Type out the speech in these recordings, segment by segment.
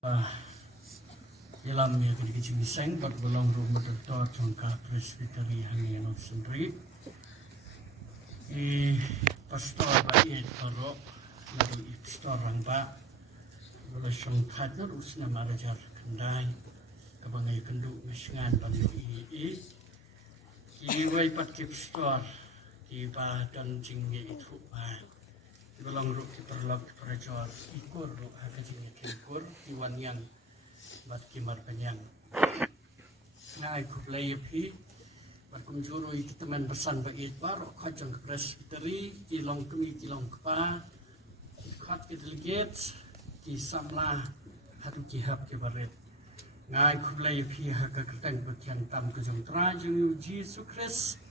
Dalam yang kecil miseng berbelong rumah tertua jangka presbiteri Hangiano sendiri. Pastor baik torok lalu pastor rangba boleh sangkat urus nama raja kendai kebangai kenduk mesingan banyu kiwai pat pastor kiba dan jingge itu belong ruk kiperlok kiperajor ikur ruk hakajingge kikur kiwan yang bat kimar penyang ngai kublai pi bat kumjuru itu teman bersan bagi baru kajang presbiteri kilong kemi kilong kepa kat ke delegates ki samla hatu kihap ke baret ngai kublai pi haka kertang bagian tam kujung trajeng Yesus Kristus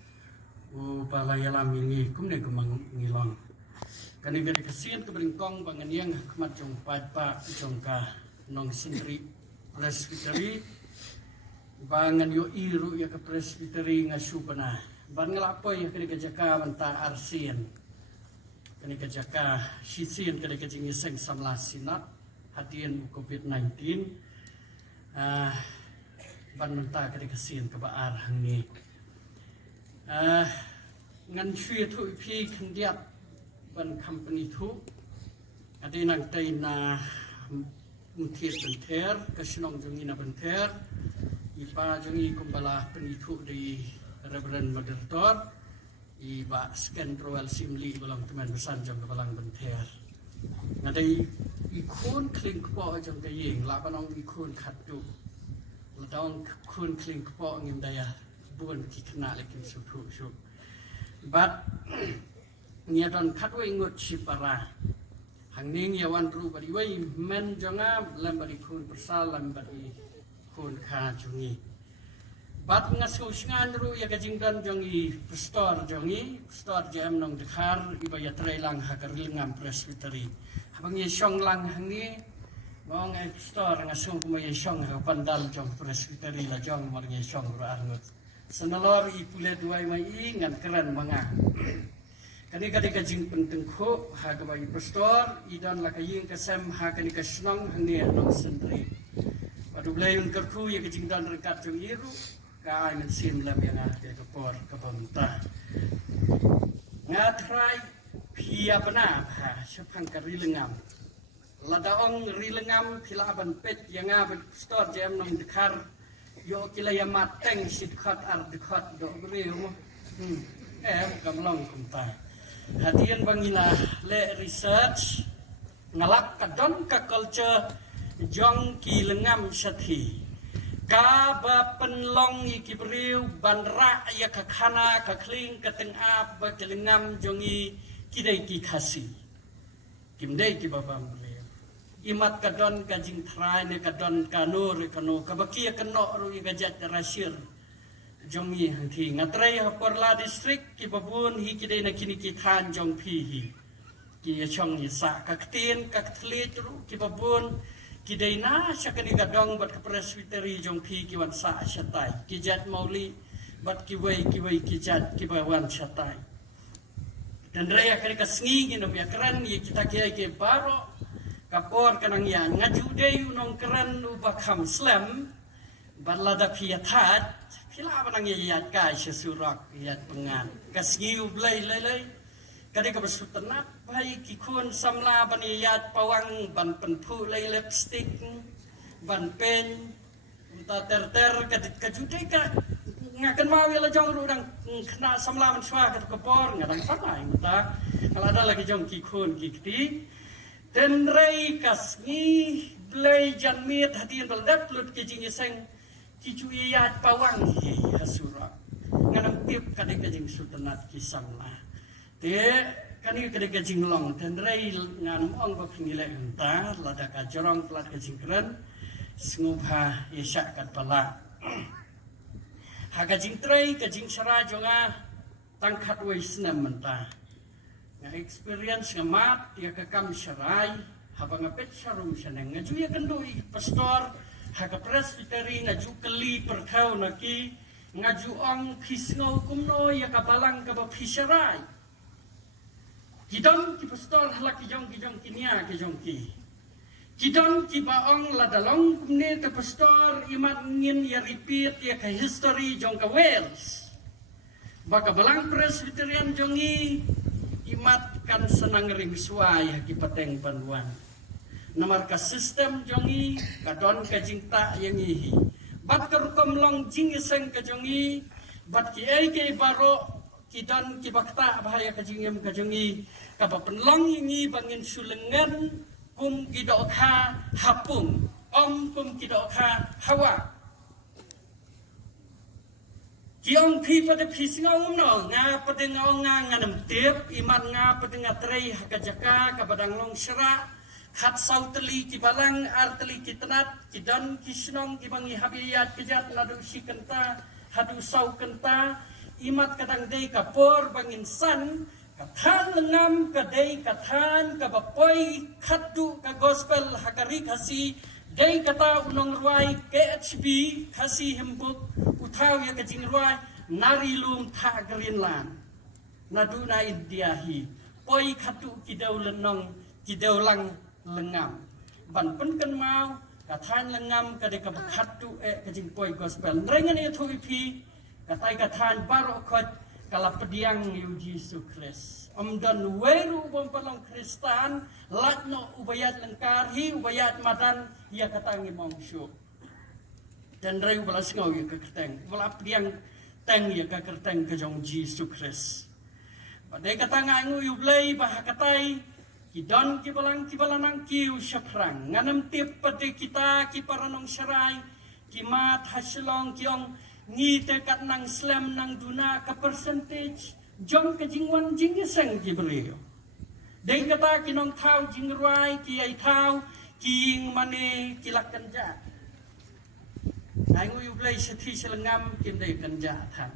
balayala mingi kumne kumang ngilong kani dari kesin keberingkong bangan yang kemat jong pa jongka nong sendiri presbiteri bangan yo iru ya ke presbiteri ngasupana ban ngelapo ya kene kejaka menta arsin kene kejaka sisin kene kejing seng samla sinat hadian COVID-19 ban menta kene kesin ke baar hangi ngan shui tu pi kendiat ban company tu adi nang tai na mungkin benter kesenong jongi na benter ipa jongi kumbala penitu di Reverend Moderator iba scan royal simli balang teman besan jong balang benter ngadai ikun kling kpo jong kayeng labanong ikun khatu ladang kun kling kpo ngim daya buan ki kena lekin sutu but niadon khatwe ngut sipara hangning yawan ru bari wai men jonga lambari kun persal lambari kun kha jungi bat ngasu singan ru ya gajing dan jongi pastor jam nong dekhar ibaya trailang hakar lingam presbiteri habang ye syong lang hangi mong ai pastor ngasu kuma ye syong ha pandal jong presbiteri la jong mar ye syong ru arngut senalor ipule duai mai ngan keren manga kani kajing penting ko ha ka bai pastor idan la kaying kasem ha kani kasnong hane nong sendri padu blayun kerku ya kajing dan rekat jong iru ka ai men sim lam yang ate ka por ka pamta ngatrai pia bana ha sepang ka rilengam ladaong rilengam pilaban pet yang pastor jam nong dekar yo kila ya mateng sidkhat ar dekhat do breu kamlong kumta hadian bangina le research ngalap kadon ka culture jong ki lengam sathi ka ba penlong iki breu banra ya ka khana ka kling ka teng ap ba ki lengam jongi kidai ki khasi kimdai ki babam imat kadon kajing trai ne kadon kanur kano kabaki kano ru gajat rasir jongi hangki ngatrai porla district ki babun hi kidai na kini ki than jong phi hi ki chong ni sa ka ktien ka thli ru ki babun kidai na sakani gadong bat ka presbiteri jong phi ki wan sa shatai ki jat mauli bat ki wai ki jat ki bawan shatai dan raya kani ka sngi ginom ya kran ye kita kiai ke baro kapor kanang ya ngaju dei unong kran ubakam slam balada piatat pila banang yat kai sesurak yat pengan kasgiu blai lelai kadi ka bersutenap bai ki kun samla ban yat pawang ban penpu lei lipstick ban pen unta ter kadit kajudai ka ngakan mawi la jong rudang kena samla man swa ka kapor ngadang sanai mata kalau ada lagi jong ki kun ki kti dan rei kasgi blai janmit hadian baldat lut ki jing seng kicu iyat pawang hi hasura nganam tip kadai kajing sultanat kisamla te kani kadai kajing long dan rei nganam ong ba pingile enta lada ka jorong plat kajing keren sngubha yesak kat pala ha kajing trei kajing sara jonga tangkat wais nam menta nga experience ngamat ya kakam syarai habang apet sarum sanang ngaju ya kendui pastor haka presbiteri ngaju keli perkau naki ngaju ong kisno kumno ya kabalang ka pisyarai kidon ki pastor halak kijong kinia kijong ki Kidon kibaong ladalong kumne ke pastor imat ngin ya repeat ya ke history jong ke Wales. Baka balang Presbyterian jongi imat kan senang ring suai haki pateng panduan. Namar ka sistem jongi kadon ka jingta yang ihi. Bat kerukom long jing iseng ka jongi bat ki ai ke baro kidon kibakta bahaya ka jingem ka jongi kapa penlong ini bangin sulengan kum kidokha hapung kum kidokha hawa kiong pi pada pisngau no nga pada ngau nga nganam tip iman nga pada ngatrei hakajaka kabadang long syara khat sauteli kibalang arteli kitnat kidan kisnong kibangi habiyat kejat nadu sikenta hadu sau kenta imat kadang dei kapor bangin san kathan lengam kadai kathan kabapoy khatu ka gospel hakari kasi dai kata unong ruai KHB kasi hembuk utaw ya kajing ruai narilum tha greenland naduna idiahi poi khatu kidaw lenong kidaw lang lengam ban pen kan mau kathan lengam kadai ka khatu kajing poi gospel rengan ya thuipi katai kathan baro khot kala pediang yu Yesus Kristus. Amdan weru bompalong Kristan latno ubayat lengkar hi ubayat madan ia katangi mongsyo. Dan reu balas ngau ya kerteng. Wala pediang teng ya kerteng ke jong Yesus Kristus. Badai katanga ngu yu blai bah katai kidon kibalanang kiu syaprang nganem tip pati kita kiparanong syarai kimat hasilong kiong ngi tekat nang slam nang duna ka percentage jong ka jingwan jing iseng gibreo dei kata kinong thau jingruai ki ai thau king mane kilak kanja ai ngu yublai sethi selengam kim dei kanja than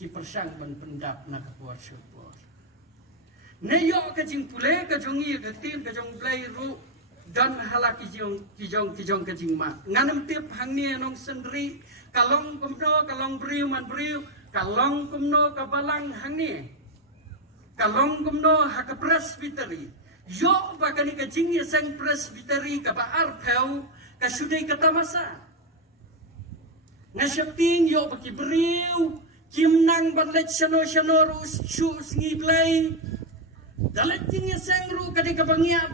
ki persang ban pendap na ka puar syupor ne yo ka jing pule ka jongi ka tim ka jong blai ru dan halak kijong ka jing ma nganem tip hangni nong sendri kalong kumno kalong briu man briu kalong kumno kabalang hangni kalong kumno haka presbytery yo bakani ka jingya sang presbytery ka baar peu ka sudai kata masa ngasyapting yo baki briu kimnang banlet shano rus chu sngi play dalat jingya sang ru kadi ka bangia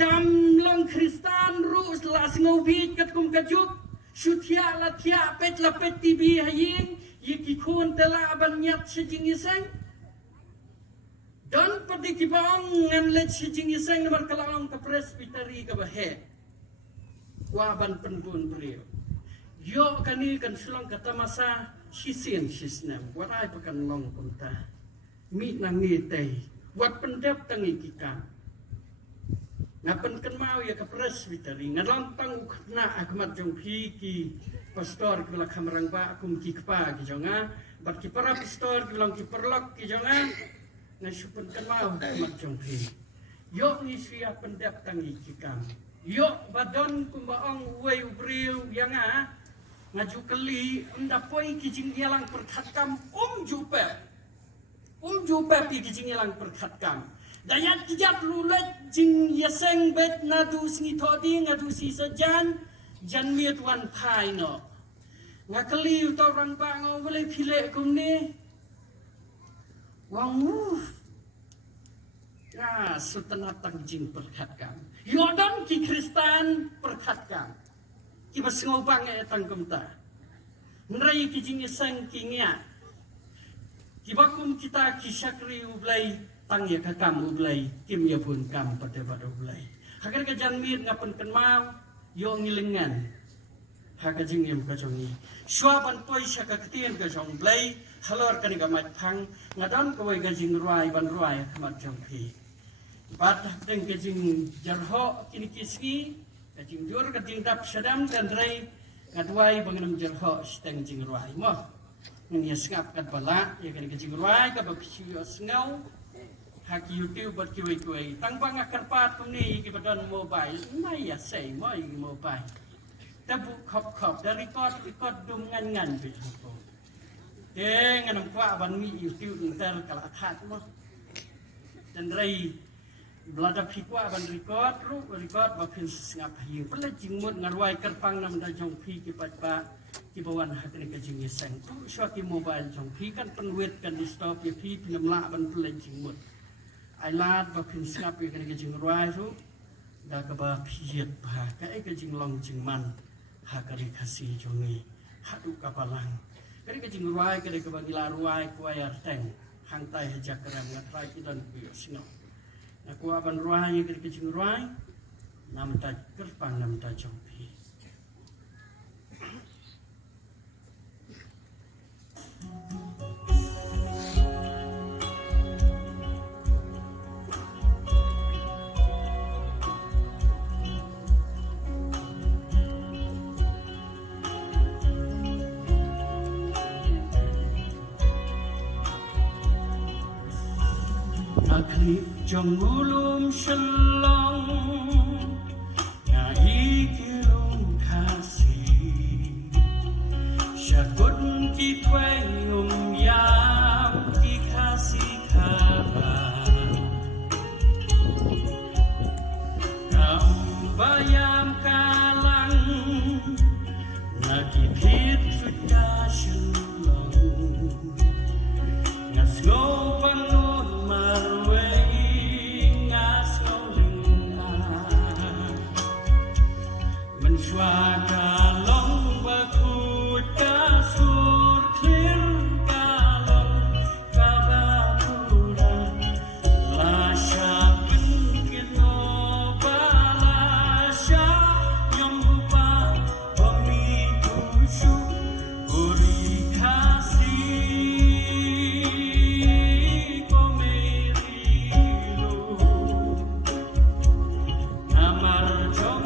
dam long kristan rus las ngobit kat kum kajuk Syutia latia pet lapet tibi haying yiki kun tela aban nyat sejing iseng dan pati kibang ngan let sejing iseng nomor kalaong ke presbytery ke bahe waban penbun beliau yo kani kan sulong kata masa sisin sisnem warai pakan long kunta mi nang ni tei wat pendap tangi kikam ngapen kan mau ya ke presbytery ngadong tang ukna akmat jong ki pastor ki bela kamarang ba akum ki kpa ki jonga bat ki para pastor ki bilang ki perlok ki jonga na supun kan mau akmat jong pi yo ni sia pendap tangi ki kam yo badon kumbaong wei ubriu yanga ngaju keli ndapoi ki jing yalang perkhatkam jupe pi ki jing yalang perkhatkam dayat kijat lulet jing yaseng bet nadu singi thodi ngadu si sajan jan miet wan phai no ngakali utau rang pa ngo boleh phile kumne wangu ya sutanatang jing perkhatkam yodan ki Kristan perkhatkam ki basngo bang etang kumta nrai ki jing yaseng ki ngia ki bakum kita ki syakri ublai tang ya kakam ublai kim ya pun kam pada ublai hagar ka janmir ngapen kan mau yo ngilengan haka jingem ka jongi swaban poi saka ketien ka jong blai halor kan ka mat phang ngadon ko ga jing ruai ban ruai kamat jong phi bat teng ka jing jarho kini kiski ka jing jur ka jing dap sadam dan rai ngadwai banganam jarho steng jing ruai mo ngia skap kat bala ya kan ka jing ruai ka ba psiyo sngau hak YouTube buat kiwai tang bang akarpat kumni ki badon mobile mai ya sei moi mobile tabu khop dari record dum ngan begitu nganam kwa ban mi YouTube ntar kala athat mo dan rai Belada pikwa ban record bapin singap hiu pala jingmut ngarwai kerpang nam da jong pi ki patpa ki bawan hakni ka jing yesang tu shaki mobile jong pi kan penwet kan di stop ya pi pinamla ban pala jingmut ai lat bapin singap ka ni ka jing rwai tu da ka ba piet ba ka ai ka jing long jing man hakari kasi jongi hadu kapalang ka ni ka jing rwai ka ka ba gila rwai kuayar teng hang tai hajakram ngatrai kidan pi singap aku akan ruai yang kecil ruai, nam tak kerpang nam tak jompi. Akli trong ulum shalom ya ikilum kasih syakun ki tweng yam ki kasih kabar kau bayam kalang nakikit sudah shalom ngaslo pangon Suaka long bakut kasur clear kalong kabapura lasya pengkino balasya yang lupa pemitushu uri kasih komerilu namar jom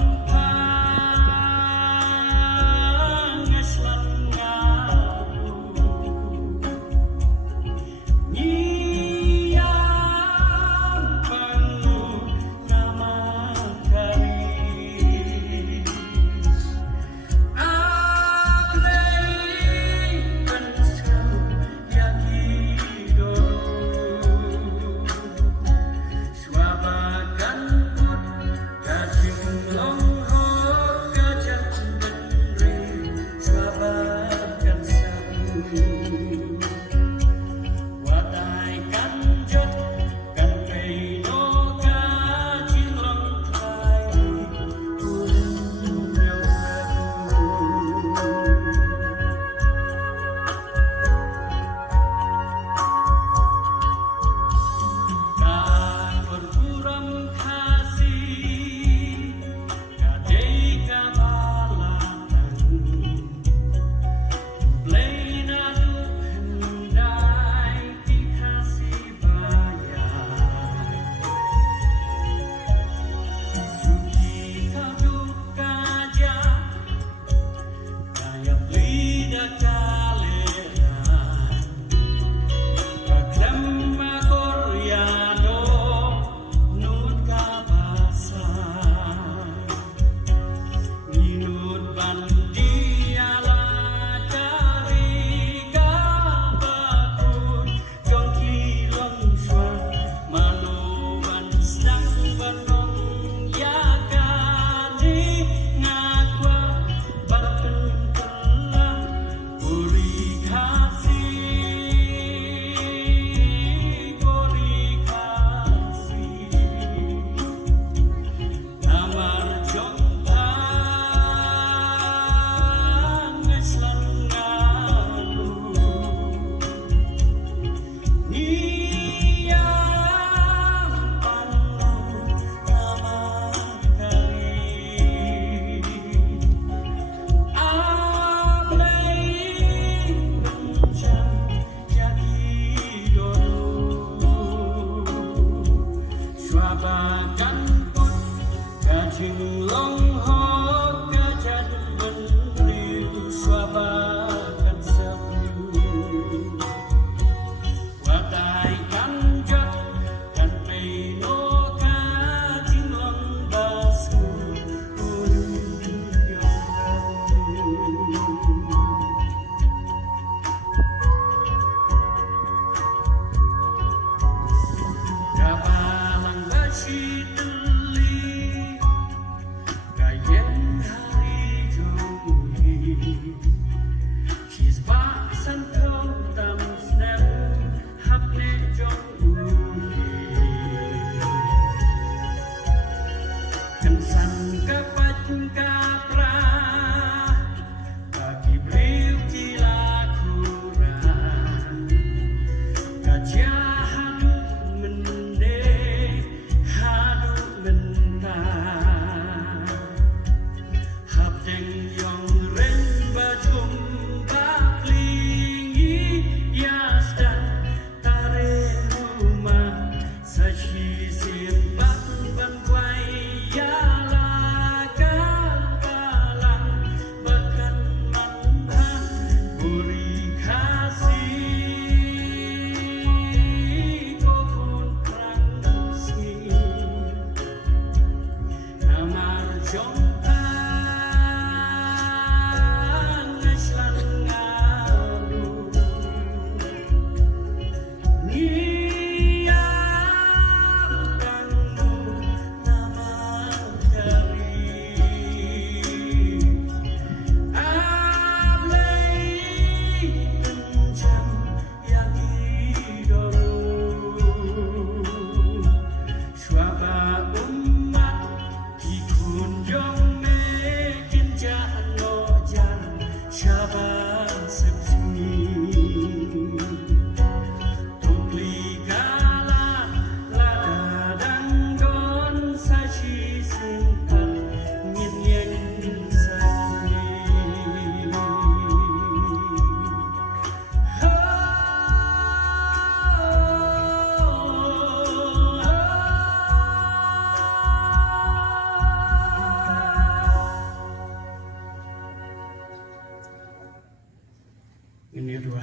kedua.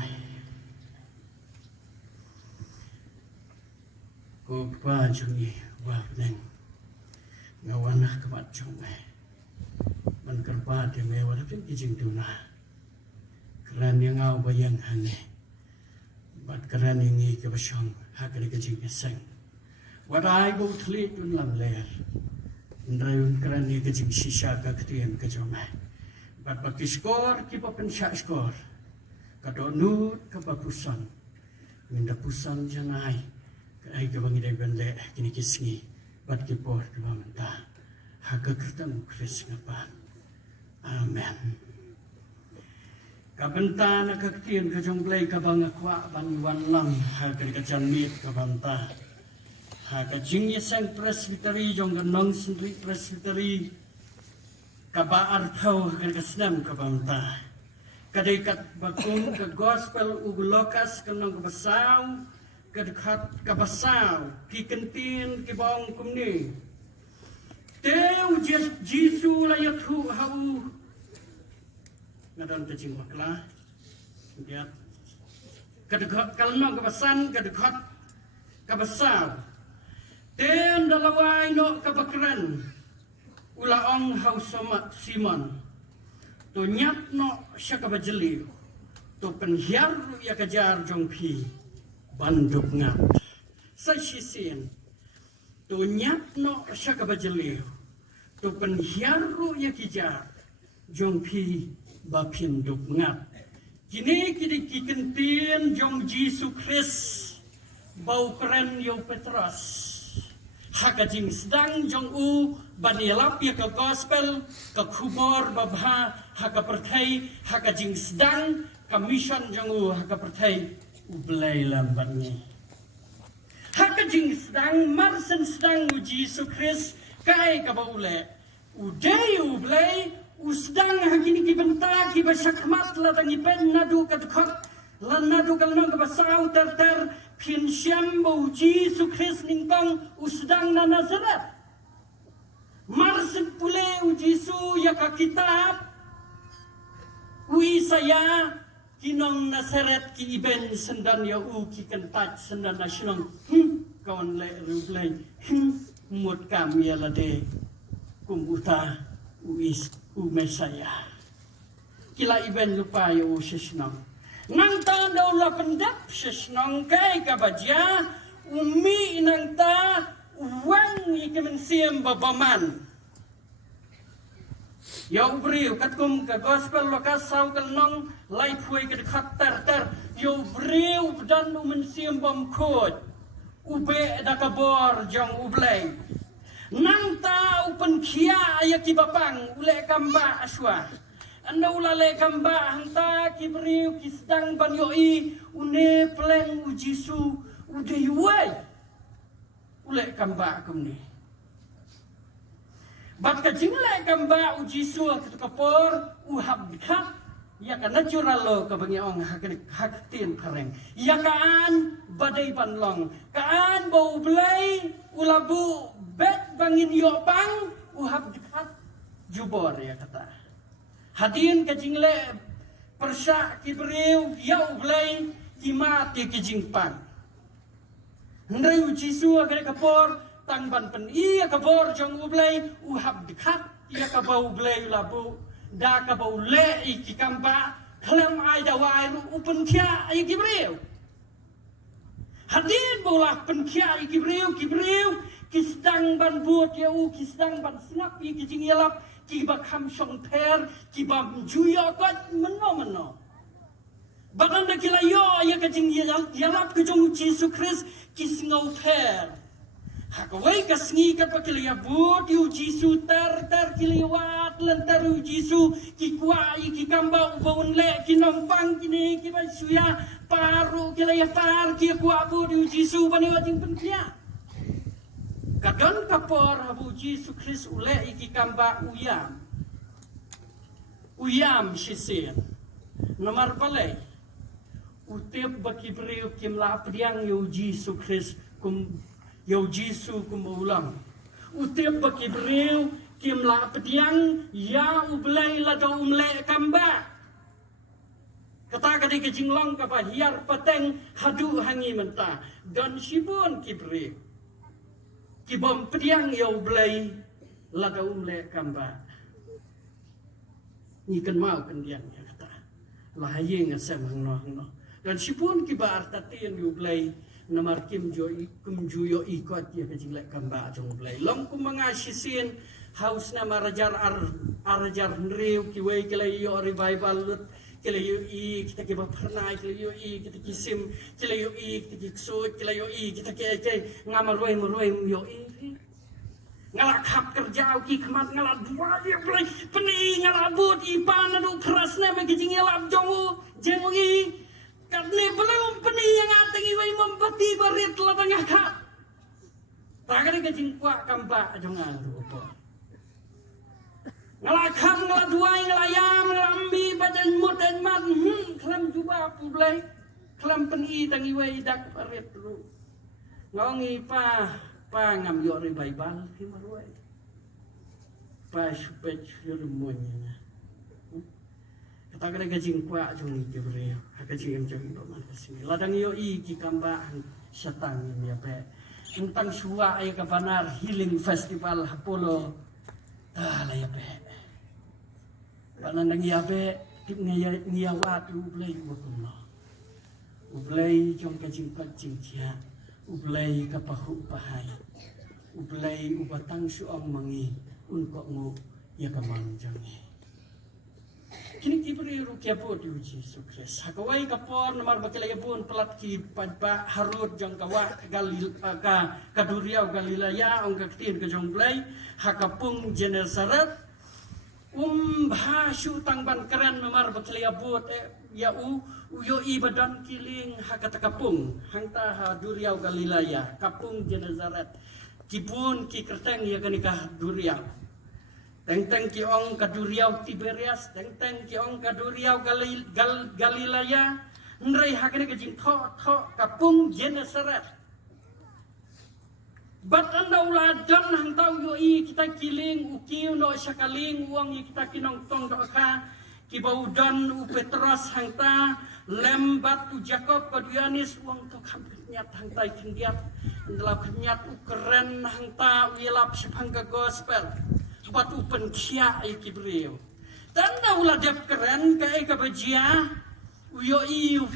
Ko pa jungi wa neng ngawanah kemat chongai. Man kerpa de me wa pin kijing tuna. Keran yang ngau bayang hane. Bat keran yang ngi ke basong hakari kijing keseng. Wadai bo thli tun lam ler. Ndrayun keran ni kijing shisha ka ketien ke jomai. Bat bakiskor ki pa pen sha skor. Kadonut ke bapusan. Minda pusan janai. Ai ka bangi dai bende kini kisngi. Bat ki por ke bamanta. Haka kertang kris ngapan. Amen. Kabenta na kaktian ka jong play ka bang akwa ban wan lang ha ka jan mit ka banta. Ha ka jingye sang presbytery jong ganong sendri presbytery ka ba arthau ha ka snam ka banta. Kadai kat bakung ka gospel ugulokas kanong kabasaw kadkat kabasaw ki kentin ki bong kumni. Teu Jisu la yathu hau ngadon kecing makla ya kadkat kalno kabasan kadkat kabasaw ten dalawai no kabakran ulaong hau somat Simon to nyat no siya kabajeli to penhiar ya kajar jongpi banduk ngat sa sisien to nyat no siya kabajeli to penhiar ya kajar jongpi bapin duk ngat kini kikentin jong Jisu Kris bau keren yo Petrus hakajing sedang jong u banilap ya ke gospel ke kubor babha haka pertai hakajing sedang commission jong u haka pertai u belai lambatnya hakajing sedang marsen sedang u Jisu Kris kai ka baule u dei u belai u sedang hakini ki benta ki basakmat la tangi pen nadu kadkhot lan nadu kalno ka basau ter Pin Syambo Jisu Kris ningkang usdang na Nazaret. Marsen pule u Jisu ya ka kitab. Ui saya kinong Nazaret ki iben sendan ya u ki kentat sendan na sinong. Kawan le rublay. Mut kami ya lade kumbuta uis u Mesaya. Kila iben lupa ya u sinong. Nang ta daw la pendap sesnong kay kabadya umi nang ta wang ikemensiam babaman ya ubriu katkum ka gospel lokas saw kalnong lai phuai ka khat ter ya ubriu dan umensiam bam khod ube da kabor jong ublay nang ta upen khia ya kibapang ule kamba aswa anda ulale kamba hanta kibriu kisdang banyoi une pleng u Jisu ude yuai ule kamba kumni bat ka jingle kamba u Jisu kapor u habdikha ya ka natural lo ka bangiong haktin kareng ya kaan badai panlong kaan bau blai ulabu bet bangin yopang u habdikha jubor ya kata hadin ka jingle persya kibriu yau blai kimati ki jingpan ndai u Jisu agre kapor tangban pen iya kapor jong ublai u habdikhat iya ka bau blai labu da ka bau le iki kamba klam ai da wai ru upen kya ai kibriu hadin bola pen kya ai kibriu kisdang ban buat ya u kisdang ban snap iki jing yalap kiba kam song ter kiba juyo kat meno bagan da kila yo ya kajing yalap ke jong Jisu Kris kisngau ter hakawai kasngi kat pakila ya bot yu Jisu ter kila wat lentar yu Jisu ki kwai ki kamba ubawun le kinompang kini kiba suya paru kila ya par ki kwa bot yu Jisu bani wajing penkia kadon kapor habu Jisu Kris ule iki kamba uyam sisir nomor balai utip bakibriu kimla priang yo Jisu Kris kum yo Jisu kum ulang utip bakibriu kimla priang ya ublai la do umle kamba Kata kadi ke jinglong ka hiar pateng hadu hangi menta dan sibun kibri. Kibom pediang yau blai lada umle kamba. Ni kan mau kan diang ya kata. Lahayeng asam hangno. Dan sibun kiba artatin yu blai namar kim juyo ikot ya ke jinglek kamba jong blai. Long kum mangasisin haus nama arajar nriu kiwai kilai yo revival lut. Kila yu kita kiba pernah kila yu kita kisim kila yu kita kiksut kila yu kita ke ngamaroi yo ngalak hak kerja ki kemat ngalak dua dia boleh peni ngalak but ipan adu kerasna megijing ngalak jongu jengi karne belum peni yang atengi wai membati barit latangah kak tagari kejing kuak kamba jongan rupa ngalakam ngaladuai ngalayam ngalambi badan moden man kelam juba publik kelam peni tangi wai dak parit ru ngongi pa ngam yo revival himarwai pa supet yurmunya kata kare gajing kwa jung jibre hakajing jung doman kasini ladang yo ki kamba syatang ya pe tentang suwa ay kapanar healing festival Apollo la ya pe panandang yabe tip ngiyawat ublay wakuno ublay jong kajing kajing tia ublay kapahu pahay ublay ubatang suang mangi unko ngo ya kamang jangi kini kibri rukia po di uji sukses hakawai kapor namar bakilaya pun pelat ki padpa harut jong kawa kaduriau galilaya ong kaktin ke jong blay hakapung jenesarat bahasyu tangban keren memar bakilaya but ya yo ibadan kiling hakata kapung hangta haduriau galilaya kapung jenezaret kipun ki kerteng ya kanikah duriau teng ki ong kaduriau Tiberias teng ki ong kaduriau galilaya nrei hakane kejing tho kapung jenezaret bat anda uladan hang tau yo kita kiling ukiu no sakaling uang kita kinong tong do ka kibaudan u Petros hang ta lembat u Jakob paduanis uang to kampetnyat hang tai kendiat ndelap kenyat u keren hang ta wilap sepangga gospel bat u penkia ai kibreu tanda uladap keren ka bajia yo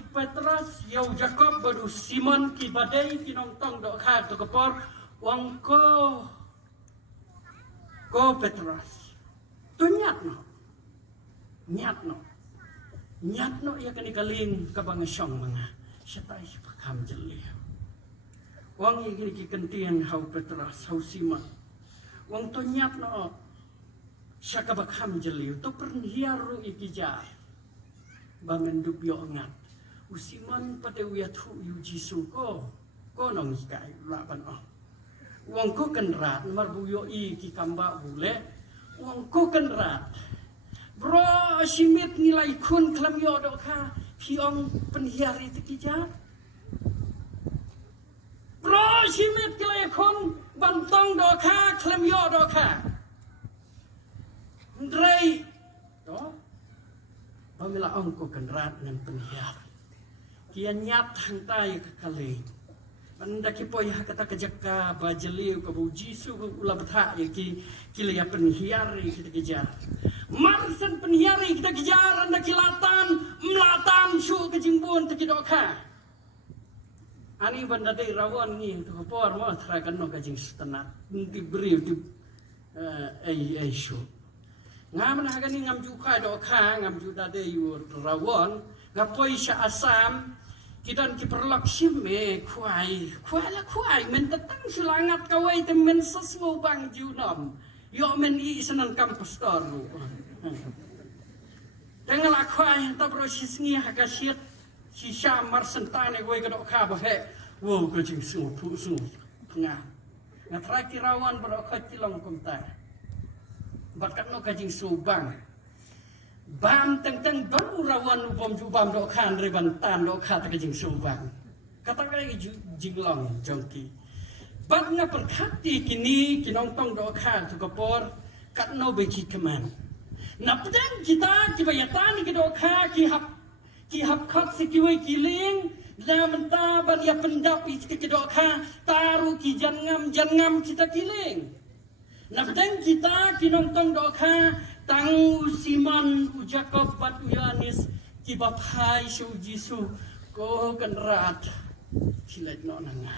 Petros yo Jakob badu Simon kibadai kinong tong do ka to kapor wong ko Petros tu nyat no ya kani kaling kabang syong mga syatay pakam jeli wong iki ki kentian hau Petros hau Simon wong tu nyat no syaka bakam jeli to perhiaru iki ja bamendup yo ngat usiman pada wiatu yu Jisu ko nong ikai laban wong ko kenrat marbuyo ki kamba bule wong ko kenrat bro simit nilai kun klam yo do ka piong penhiari tekija bro simit nilai kun bantong do ka klam yo do ka ndrei to pamila ong ko kenrat nan penhiari kian nyat hantai kekali anda kipoy kata kejaka bajeliu ke Jisu ulah betah ya kila ya penhiari kita kejar marsan penhiari kita kejar anda kilatan melatan su kejimbun tekidoka ani banda dei rawan ni to por mo trakan no kajing setenat ti beri ti ai su ngam na gani ngam juka doka ngam juda dei rawan gapoy sa asam kidan kiperlak sime kuai men tetang sulangat kawai temen sesmo bang junom yo men isanan kampus toru dengan kuai ta proses ni hakasiat sisa marsentane gue kedok ka bahe wow kajing su tengah ngatrak kirawan berok cilong kumta bakat no kajing subang bam teng baru rawan bom jubam do kan reban tan do kata kejing subang kata lagi jinglong jongki bat nga perkhati kini kinong tong do kan tu kapor kat no beki keman na pedang kita kibayatan ki do ka ki hap khat sikiwe kiling na menta ban ya pendapi kita kedok kha taru ki jangam kita kiling na pedang kita kinong tong dok kha tang Simon u Jacob bat u Yohanes ki bapai su Jisu ko kan rat kilat no nanga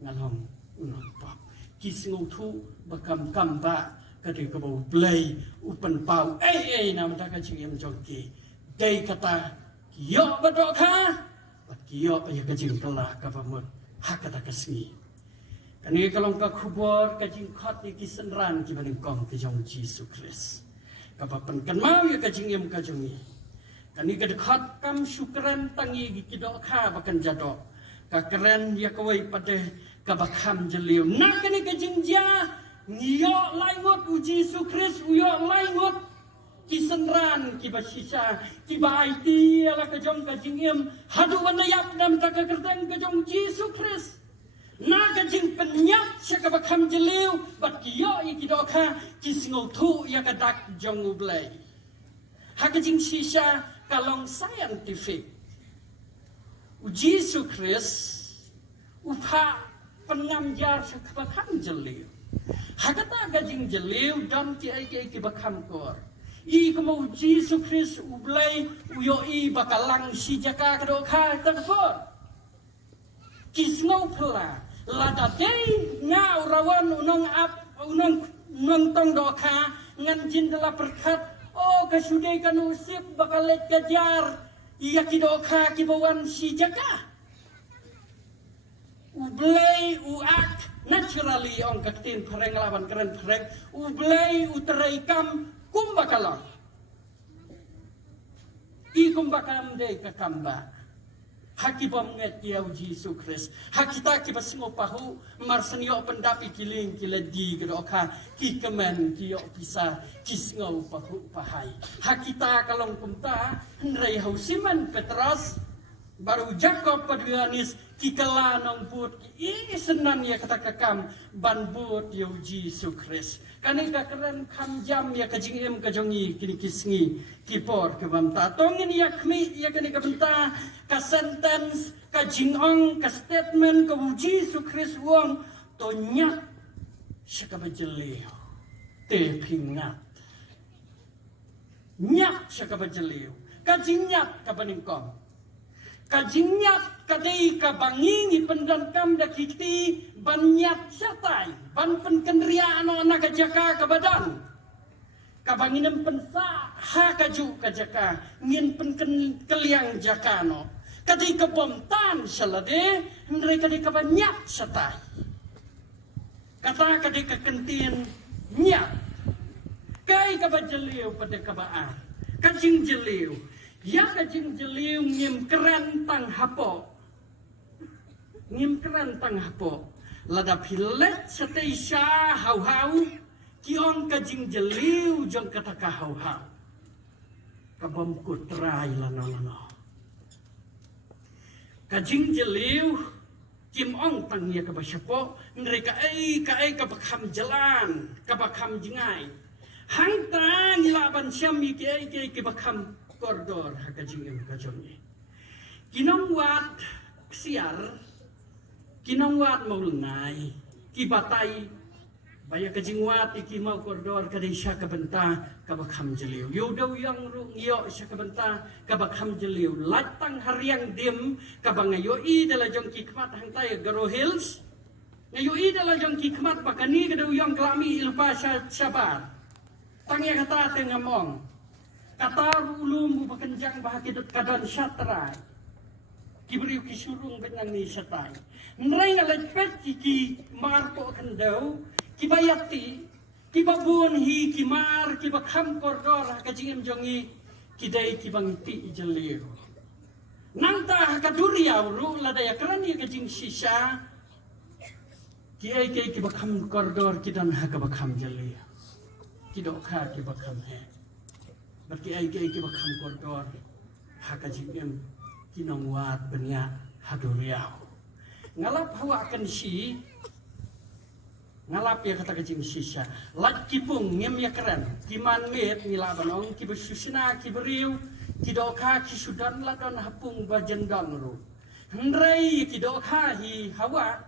ngalong unong pap ki singu thu bakam kamba kadi ka bau blai upan pau na mata ka chingem jongki dei kata yo badok kha bat yo pa ya ka jing kala ka pamut hakata kasni kani kalong ka khubor ka jing khat ni kisenran ki baning kong ki jong Jisu Kris ka papan kan mau ya ka jingem ka jongi kani ka dekhat kam syukran tangi ki dok kha bakan jadok ka keren ya kawai pade ka bakham jeliu nak kani ka jing ja Ngiyo laingot u Jisu Kris uyo laingot kisenran ki basisa ki baiti ala ka jong ka jingem hadu wanayap dam ta ka kerteng ka jong Jisu Kris na ka jing penyap sya ka bakham jeliu bat kiyo i ki dokha ki singau thu ya ka dak jong ublai ha ka jing sisa kalong scientific u Jisu Kris upha pengamjar sya ka bakham jeliu Hakata gajing jeliu dan ki bakam kor. I kemau Jisu Kris ublay uyo i bakalang si jaka kadokha takfor. Kisngau pela lada day nga urawan unong tong dokha ngan jindala perkat o kasudai kanusip bakalet kajar iya kidokha kibawan si jaka. Ublay uak naturally ong kaktin pereng lawan keren pereng ublay uteraikam kumbakalang i kumbakalam de kakamba hakibam nget diau Jisu Kris hakita kibasingo pahu marsenyo pendapi kiling kiledi kedokha ki kemen kiyo bisa kisngau pahu pahai hakita kalong kumta hendrai hausiman Petros baru Jacob pada Yohanes kikala nong put ki senan ya kata kakam ban but yo Jisu Kris kani ka keren kam jam ya kajingem kajongi kini kisngi kipor ke bamta tongin ya kmi ya kani ka benta ka sentence ka jingong ka statement ka Jisu Kris wong tonya syaka bajeleo te pingat nyak syaka bajeleo ka jingyat ka baningkom kajingyat kadai kabangingi pendankam da kiti banyat satai ban penkenria ano anak kajaka kabadan kabanginem pensa ha kaju kajaka ngin penken keliang jakano kadai kabomtan salade ndre kadai kabanyat satai kata kadai kakentin nyat kai kabajeliu pada kabaan kajing jeliu ya kajing jeliu ngim keren tang hapo lada pilet satay siya hau-hau kiong kajing jeliu jong kata ka hau-hau kabam kutray lano kajing jeliu kim ong tang ya kabasyapo mereka kaay kabakam jalan kabakam jingai hangtang ilaban syami kiay kabakam koridor hakajing kajongi kinong wat siar kinong wat maulungai kibatay baya kajing wat iki mau koridor kadai sya kabenta kabakam jeliu yodaw yang rungyo sya kabenta kabakam jeliu latang hariang dim kabangayo i dala jong kikmat hangtay Garo Hills ngayo i dala jong kikmat bakani kadaw yang kelami ilpa syabar tangya kata tengamong kata ulum bakenjang bahakidut kadan syatrai kiberiu kisurung benang ni satai nrai ngalet pet ki marpo kendau kibayati kibabun hi kimar kibakam kordor kajingem jongi kidai kibangti jeliu nanta kaduria ru ladaya kerani kajing sisa kiai kibakam kordor kidan hakabakam jeliu kidokha kibakam he berki ai kibakam kordor hakajingem kinong wat benya haduriau ngalap hawa akan si ngalap ya kata kajing sisa lat kipung ngem ya keren kiman met nila banong kibesusina kiberiu kidoka kisudan ladon hapung bajendang ru hendrai kidoka hi hawa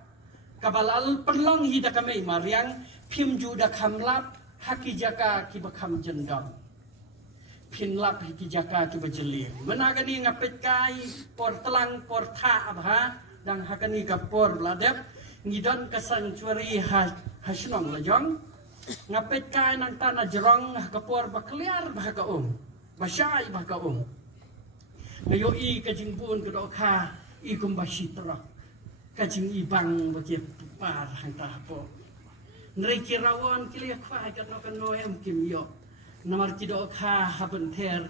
kabalal penlong hi da kamei mariang phim ju da khamlap haki jaka ki bakam jendang phin lap hi ki jaka ki bajeli menagani ngapet kai por telang por tha abha dang hakani ka por ladep ngidon ka sanctuary hasnong lajong ngapet kai nang tanah jerong ka por bakliar bah ka basyai bah ka ngayo i ka jingbun ka dokha i kum basitra ka jing ibang bagiat par hang ta po nrei kirawon kilia khwa ka no kan noem kim yo namar ki dokha haben ther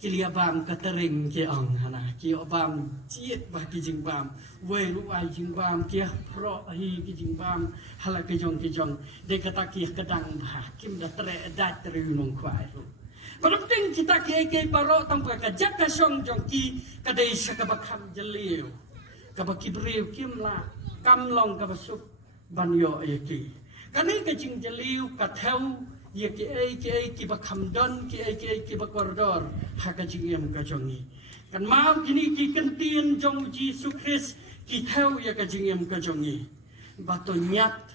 kilia bam ka tering ki ang hana ki obam chiet bah ki jingbam we ru ai jingbam ki pro hi ki jingbam hala ki jong de kata ki kadang bah kim da tre da tre nong khwai ru penting kita ke paro tanpa kajak kasong jongki kadai sakabakam jeliu kabaki breu kimla kamlong kabasuk banyo yaki kani kajing jeliu kathau yaki ki bakam don ki bakordor hakajing yam kajongi kan mau kini ki kentien jong Yesus Kristus ki thau ya kajing yam kajongi bato nyat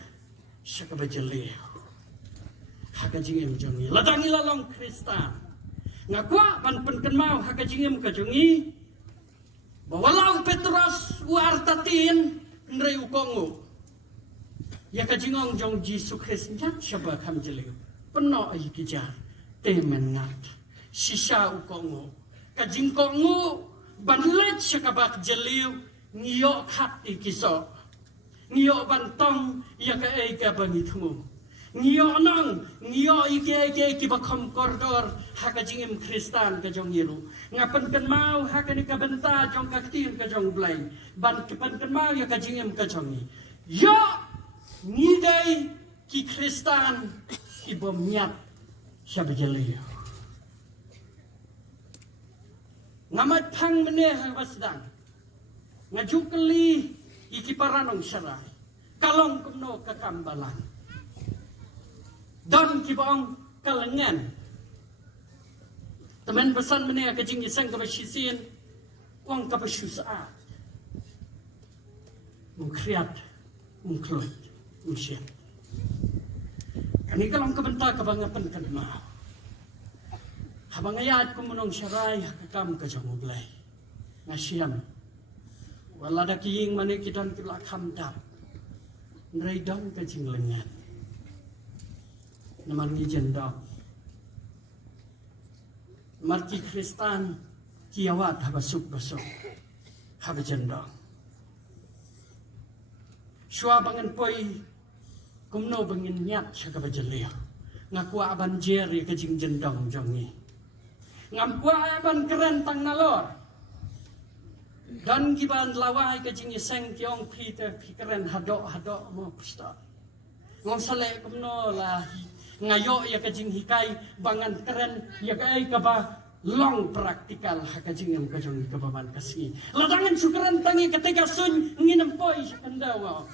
sakabajeliu hakajingim jongi ladang ilalong Krista ngakwa pan penkenmau hakajingim kajongi bawalau Petrus uartatin nrei ukongu ya kajingong jong Yesus Kristus nyat syaba kamjeliu peno ai kijar temen ngat sisa ukongu kajing kongu banlet syakabak jeliu ngiyo khat ikiso ngiyo bantong ya ka ai ka banitmu ngiyo nang ngiyo iki bakam koridor hakajingim Kristan ka jong yiru ngapan kan mau hakani ka benta jong kaktir ka jong blai ban kepan kan mau ya kajingim ka jongi yo ngidai ki Kristan ki bomnyat syabajeli ngamat pang meneh wasdang ngajukeli iki paranong sarai kalong kumno kakambalan dan kibang kalengan teman pesan meneh kajing isang kabasisin wang kabasusaat mungkriat mungklut mungsian kani kalong kabenta kabangapan kadma habang ayat kumunong saray kakam kajong uglay ngasiam wala daking mani kidan kila kamdap nraidong kajing lengan naman ni jendong marki Kristan kiawat habasuk basok habajendong syua bangan poi kumno bangin nyat siya kabajeliyo ngakwa aban jeri kajing jendong jongi ngamkwa aban keren tang nalor dan kiban lawai kajing iseng kiong Peter pikeren hadok mo pustar ngom sale kumno lah ngayo ya kajing hikai bangan keren ya kai kaba long praktikal hakajing yang kajong kababan kasih ladangan syukuran tangi ketika sun nginem poi kandawa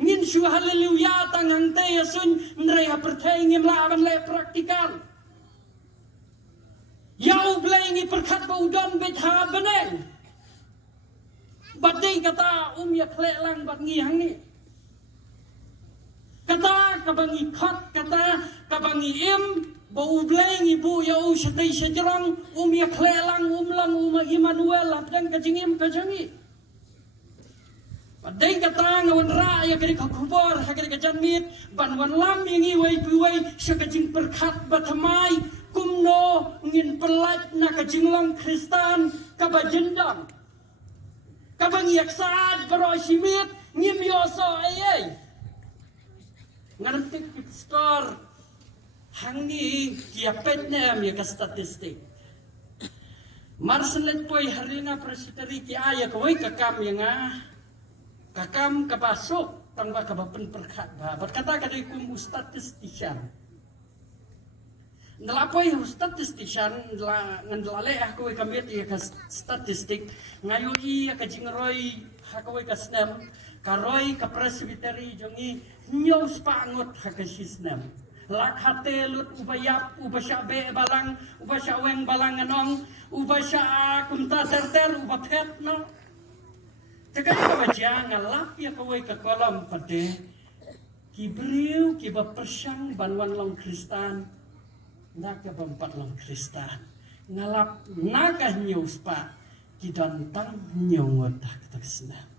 ngin syu haleluya tangang te sun ndrei perthai ngim laban le praktikal yau blengi perkat baudon betha beneng badai kata ya khlek lang bat ngi hangi kata kabangi khat kata kabangi im bau bleng ibu ya usai sejerang ya klelang lang Immanuel dan kajingim kajangi padai kata ngawan ra ya kari kakubor hakari kajanmit ban wan lam yang iwai piwai sakajing perkat batamai kumno ngin pelat na kajinglang Kristan kabajendang kabangi yaksad barosimit ngim yoso ayay ngantik store hangi kiapet nem ya ka statistik marselet poi harina presiteri ki aya kawai kakam yang kakam kabasok tangba kabapen perkat ba berkata kadai kum statistician ndelapoi statistician ngendlale aku kami ya ka statistik ngayo i ka jingroi hakawai ka snem karoi ka presbiteri jongi nyos pangot hakasisnem lakhate lut ubayap ubasya be balang ubasya weng balang anong ubasya kumta terter ubapet no tekai ka baca ngalap ya kawai ka kolam pade kibriu kiba persyang banwan long Kristan nak ka bampat long Kristan ngalap nakah nyus pa kidantang nyongot tak senam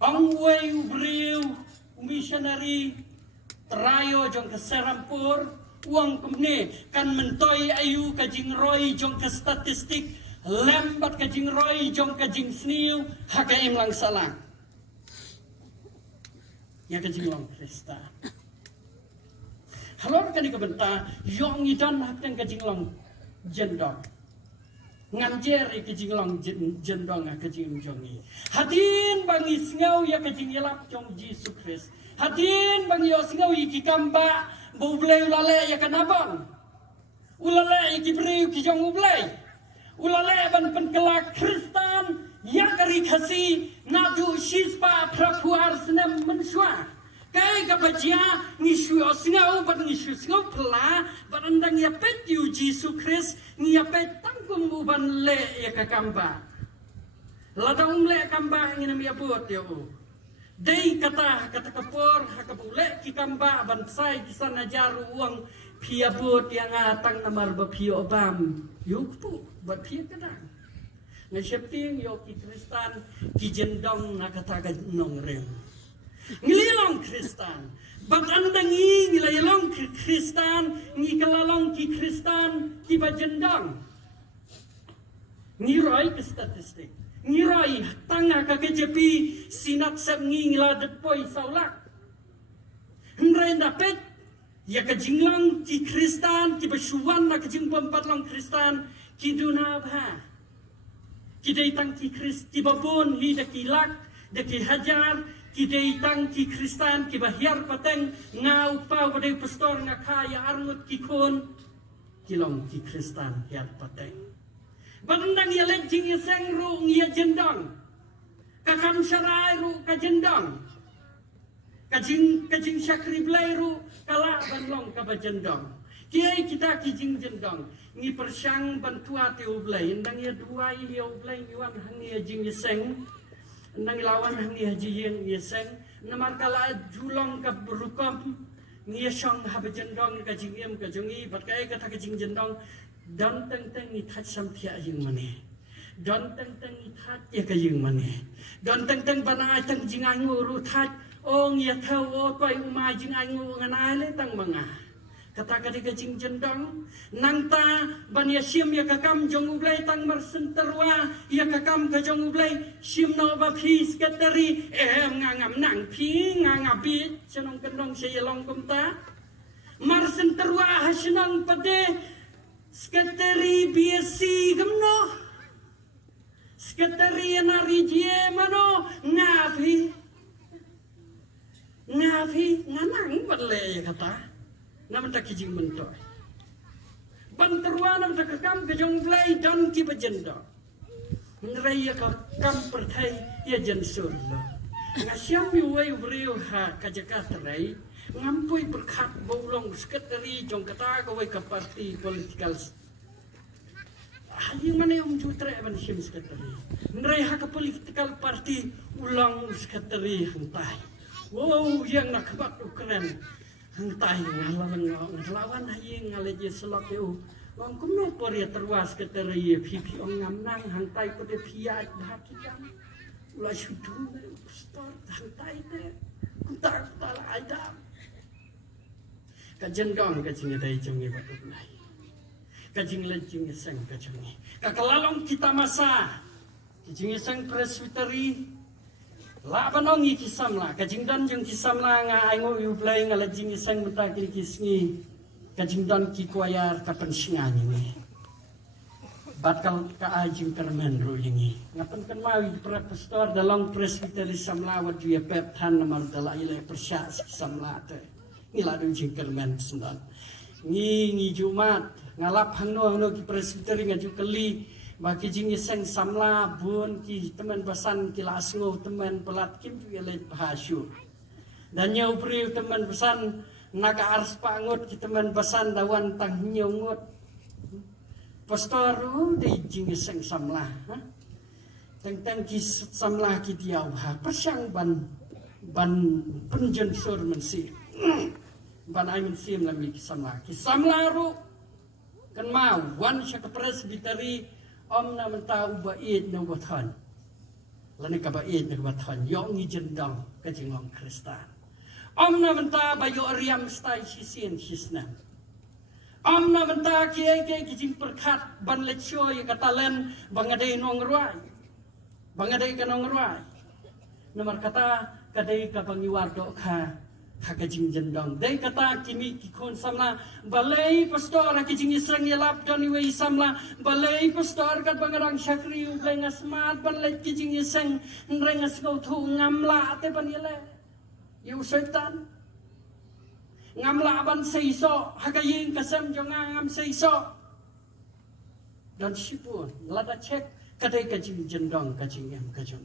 ang way ubriu missionary terayo jong ke Serampur uang kumne kan mentoy ayu kajing roy jong ke statistik lembat kajing roy jong kajing sniu hakaim lang salang ya kajing long Krista halor kan ikabenta yong idan hakten kajing long jendong nganjer kajing long jendong kajing jongi hadin bangi singau ya kajing yelap jong Yesus Kristus hadin bangi singau iki kamba bublay ulale ya kanabang ulale iki breu ki jong ublay ulale ban penkela Kristen ya kari kasi nadu shispa prapuar senam mensua kai kabaja ngisu singau ban ngisu singau pela barandang ya petiu Yesus Kristus ngia petangkum uban le ya kakamba ladang le kamba ngina mi abot ya o dei kata kapor hakabule ki kamba ban sai kisana jaru uang piabot yang atang namar ba pio bam yukpu ba pio kadang na septing yo ki Kristan ki jendong na kata ka nong rem ngililong Kristan bat andang ngilayalong Kristan ngikalalong ki Kristan ki ba jendong ngiroy ke statistik ngiroy tanga ka KJP sinat sab ngila depoy saulak hendray dapet ya kajinglang ki Kristan ki basuan na kajing pampatlang Kristan ki dunabha ki daitang ki Krist ki babon hi da kilak da ki hajar ki daitang ki Kristan ki bahyar pateng ngau pa wadai pastor nga kaya arngut ki kon kilong ki Kristan hiar pateng bandang ya lejing ya sengru ya jendang kakam syarai ru ka jendang kajing syakri blai ru kala banlong ka jendang kiai kita kijing jendang ngi persyang bantua te ublai ndang ya duai ya ublai wan hang ya jing ya seng ndang lawan hang ya jing ya seng namar kala julong ka berukam ngi syang ha jendang ka jingem ka jongi batkai kata kijing jendang don teng teng ithat sampia jing mane don teng teng ithat ya ka jing mane don teng teng banai teng jing angu ru that ong ya thau o toy umai jing angu nganai le tang manga kata kadi ka jing jendong nangta ban ya sim ya kakam jong ublai tang marsen terwa ya kakam ka jong ublai sim no ba phi skatari ngangam nang phi ngangabi senong kendong seyelong kumta marsen terwa hasenang pade Sekretari biasi gemno sekretari nari jie mano ngafi nganang bale kata nama tak kijing mentoy banterwa nama tak kam kejong blai dan ki bajenda ngerai ka kam perthai ya jensur ngasiam mi wai breu ha ka Jakarta rai ngampui berkat bolong sekretari jong kata ka wai ka parti politikal yang mana yang jutre ban sim sekretari ngerai ha ka politikal parti ulang sekretari hantai wow yang nak bat keren hantai ngalawan haying ngaleje selok eu wang kumno por ya terwas sekretari pipi ong ngamnang hantai pade pia bahakikam ulah sudung pastor hantai te kuntar tala aida kajendong kajing dai jongi batut nai kajing lejing seng kajongi kakalalong kita masa kajing seng presbyteri la banongi kisam la kajing dan jong kisam la nga aingo ublai nga lejing seng mentakir kisngi kajing dan ki kuayar kapan singani ni batkal ka ajing kermen ru ini ngapan kan mawi pra pastor dalam presbyteri samlawat dia peptan nomor dala ile persya samlate ngiladu jing kermen sendan ngi Jumat ngalap hangno ki presbyteri ngaju keli bagi jing seng samla bun ki teman pesan ki lasngo teman pelat kim tu ile bahasyu dan nyau pri teman pesan naga ars pangut kita man basan dawan tang nyongut pastor di jing seng samlah tang ki samlah ki diau ha persang ban penjen sur mensi ban ai mensi lami ki samlah ru kan mau wan syak presbiteri om na mentau bait na wathan lani ka bait na wathan yong ni jendang ka jinglong kristan om na menta bayo riam stai sisien sisna om na menta kiai ki jing perkat ban lechoy katalen bangadai nong ruai bangadai ka nong ruai nomor kata kadai ka pangiwardo ka hakajing jendong dai kata kimi kikon samla balai pastor hakajing israng yalap dan iwe samla balai pastor kat bangarang syakri ublai ngasmat ban lek kijing iseng nrengas kau thu ngamla te panile yu setan ngamla ban seiso hakajing kasam jonga ngam seiso dan sipun lada cek kadai kajing jendong kajing em kajong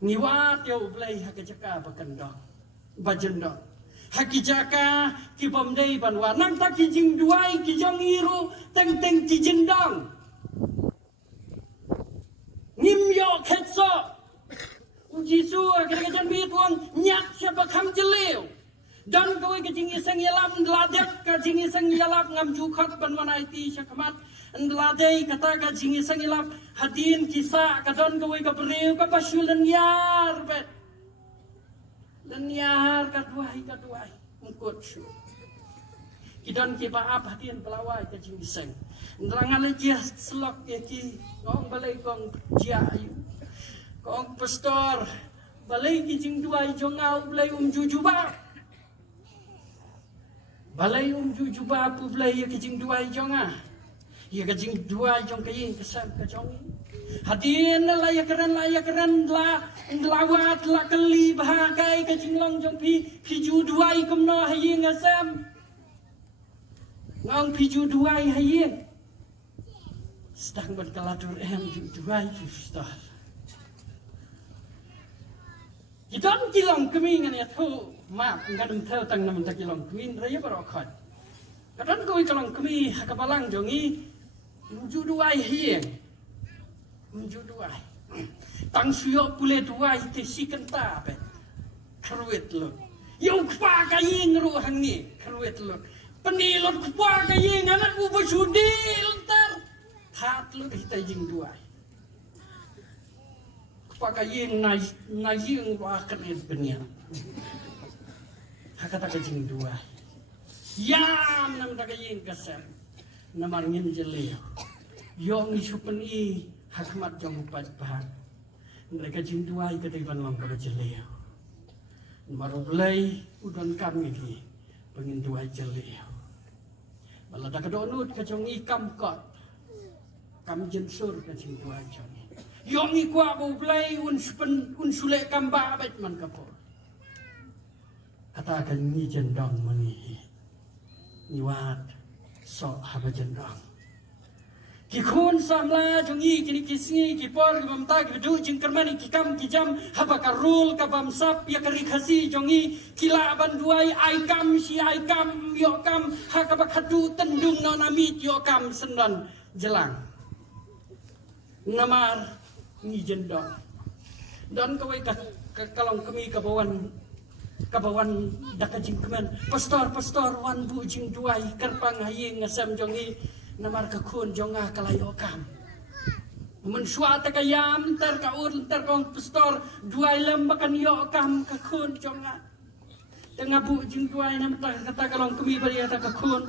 niwat yo ublai hakajaka bakandong bajendong hakijaka ki bomdei banwa nang tak kijing duai kijong iru teng kijendong nimyo khetso ujisu agar kajan bi tuang nyak siapa kham jeleu dan kowe kijing iseng yalam ladek kijing iseng yalap ngam jukhat banwan IT syakmat ndladei kata kijing iseng yalap hadin kisah kadon kowe ka breu ka pasulan yar bet dan yahar kaduai mengkut syu kidan ki baap hatian pelawai ke jing iseng nderangan lejia selok ya ki kong balai kong jia ayu kong pastor balai ki jing duai jongau balai jujuba balai jujuba pu balai ya ki jing duai jonga ya ke jing duai jong kayin kesam ke jongi hadin layak keren la nglawat la keli bahagai ka jinglong jong piju duai kumno haying asam ngong piju duai haying sedang berkeladur duai susah Kitan kilong kami ngan ya tu maaf ngadem thau tang nam ta kilong kami raya barokhat kadang kau kilong kami hakabalang jongi piju duai haying menjuduai tang suyo pule duai te sikenta bet kruet lo yung kpa kaying ru hangi kruet lo penilot kpa kaying anak u basudi lentar hat lo hita jing duai kpa kaying na jing wa kret benia hakata ka jing duai yam nam ta kaying kasem namar ngin jeleo yong isupen i hakmat jong pat bahan mereka jinduai ke depan long ke jeleo marublai udon kami ki pengin duai jeleo bala da kedonut ke jong ikam kot kam jensur ke jinduai jong yong ikwa bublai un sule kamba bet man kapor katakan ni jendong mani niwat so haba jendong Kikun samla jongi kini kisngi kipor kibamta kidu jingkermani kikam kijam haba karul kabamsap ya kerikasi jongi kila aban duai aikam si aikam yokam hakabakadu tendung nonamit yokam sendan jelang namar ni jendong dan kawai kalong kami kabawan daka jingkeman pastor wan bu jing duai kerpang haying ngasam jongi namar kakun jonga kalayokam mensuata kayam ter kong pastor duai lembakan yokam kakun jonga tengah bu jing duai nam kata kalong kami bari ata kakun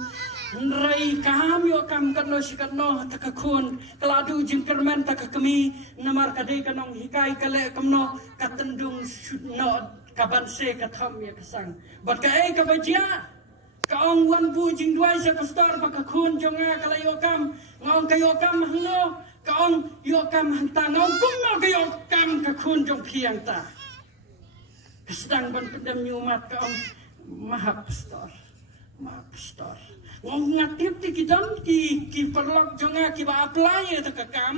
nrai kam yokam kanno sikatno ta kakun kaladu jing kermen ta kami namar kadai kanong hikai kale kamno katendung no kabanse katham ya kesang bat kae kabajia kaong wan bu jing duai sa pastor pakakun jonga kalayokam ngong kayokam hangno kaong yokam hanta ngong kumno kayokam kakun jong piang ta sedang ban pendam nyumat kaong maha pastor ngatip ti kidan ki perlok jonga ki ba apply ta kakam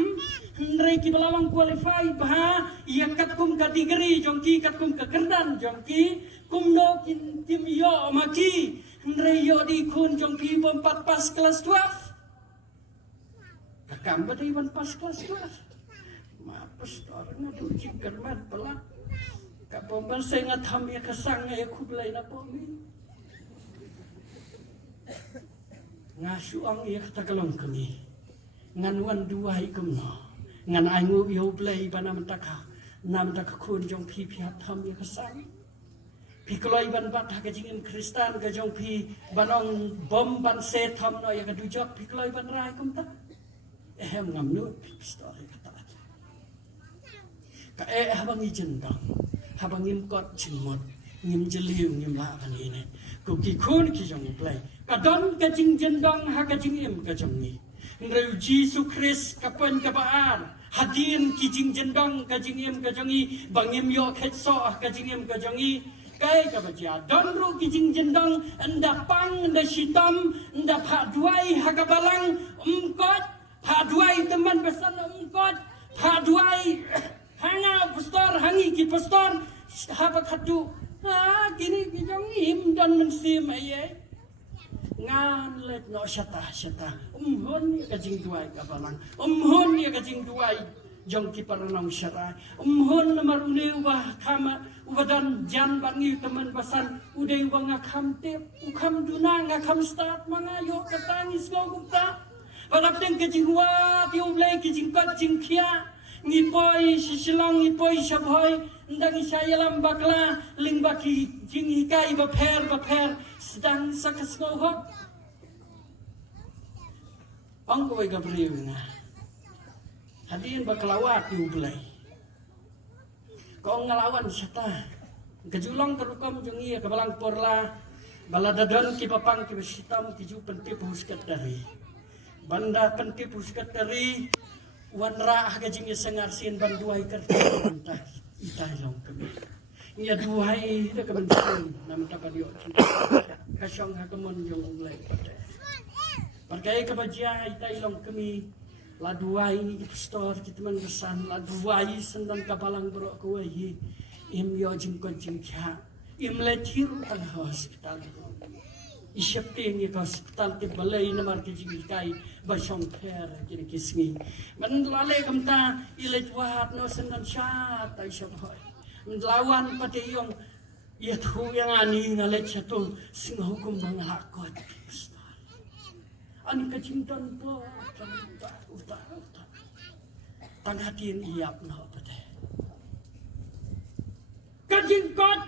ndre ki balang qualify bah ia kat kum kategori jongki kat kum kekerdan jongki kum no kim yo maki ndre yo di kun jongki bompat pas kelas 12 kakam badai ban pas kelas 12 ma pastor na tu jikar mat pelak ka bomban saya ngatam ya kasang ya kublai na pomi ngasuang iya kata kalong kami nganuan dua ikum no ngan aingu yo play bana mentaka nam tak kun jong pi tham iya kasang pi keloi ban bat ha kajing Kristan ka jong pi banong bom ban se tham no ya kadujok pi keloi ban rai kum ta ehem ngam nu pi story kata ka habang ijendang habang ngim kot chimot ngim jeliu ngim la ban ini ku ki kun ki jong play kadon kajing jendang ha kajing im kajong ni ngrew Jesu Christ kapan kabaan hadin kijing jendang kajing im kajong ni bangim yo khetso kajing im kajong ni kai kabaja don ru kijing jendang anda pang anda sitam anda pha duai ha kabalang umkot pha duai teman besan umkot pha duai hanga pastor hangi ki pastor haba khatu kini kijong im don mensim ayai ngan let no syata umhon ni kajing duai kabalang umhon ni kajing duai jong ki paranong syarai umhon na marune ubah kama ubadan jan bangi teman basan udai ubah ngakam tep ukam duna ngakam start mangayo katangis lo gupta padap teng kajing wa ti ublai kajing kot jing kia ngipoi sisilong ngipoi sabhoi ndang isayalam bakla ling baki jing hikai baper sedang sakas ngohok ang kawai Gabriel na hadiin baklawat diublay kau ngelawan syata kejulong terukam jungi kabalang porla baladadon ki papang ki besitam kiju pentip huskat dari banda pentip huskat dari wanra kajing sengarsin banduai kerja mentah itai long kami nya duhai ida kebensin nam dapat yo kasyong hakemun jong ulai percaya kebajian itai long kami la duai pastor kita man besan la duai sendang kapalang berok kuai im yo jingkon jingkha im letir tang hospital isyap ting ke hospital ke balai namar ke jingkai basong per kini kisngi man lale kamta ilet wahat no sendang syat ai syap hoy lawan pati yung yathu yang ani ngalet satu sing hukum bang hakot ani kajington po uta tanghatin iap no pati kajingkot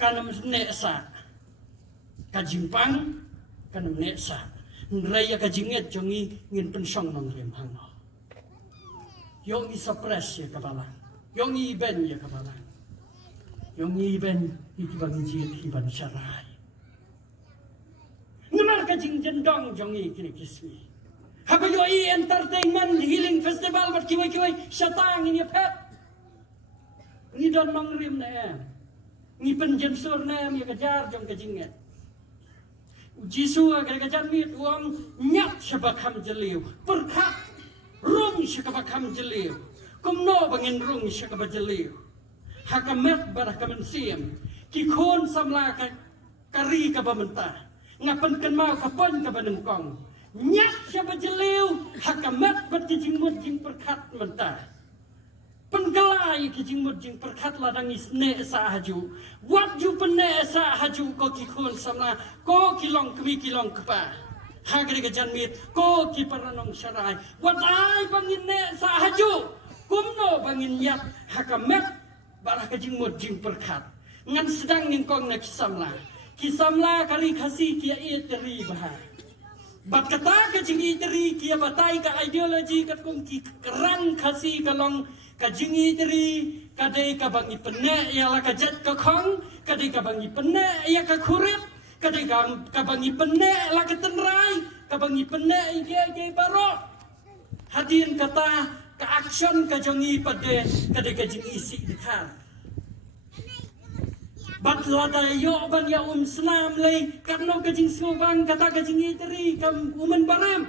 kanam nesa kajimpang kanam nesa nraya kajinget jongi ngin pensong nang remhang yung isapres ya kabalang yung iben ya kabalang yung iben itibang jit iban syarai ngamar kajing jendong jongi kini kismi habayo entertainment healing festival bat kiwai syatang ini pet ni don nong rim na ni penjensur na mi kejar jong kajinget Jisu agar kejar mi uang nyak syabakam jeliu perkat rung syabakam jeliu kumno bangin rung syakaba jeliu hakamet barah kamensiam kikon samla kari kabamenta ngapan kan mau kapon kabanengkong nyak syaba jeliu hakamet bat kijingmut jing perkat menta pengelai kijingmut jing perkat ladang isne sa haju wat ju pene sa haju ko kikon samla ko kilong kemi kilong kepa hagre kejanmit ko kiparanong syarai wat ai bangin ne sa haju kumno bangin yat hakamet barah kejingmut jing perkat ngan sedang ningkong na kisamla kari kasi kia iteri bahar bat kata kajing iteri kia batai ka ideologi kat kong ki kerang kasi kalong kajing iteri kadai ka bangi pene ya la kajet ka khong kadai ka bangi pene ya ka kurit kadai ka bangi pene la ka tenrai ka bangi pene ye baro hadin kata ka action ka jongi pade kadai ka jing isi dikhar Bat lada yo ban ya senam lay karno kajing siwang kata kajing iteri kam umen baram.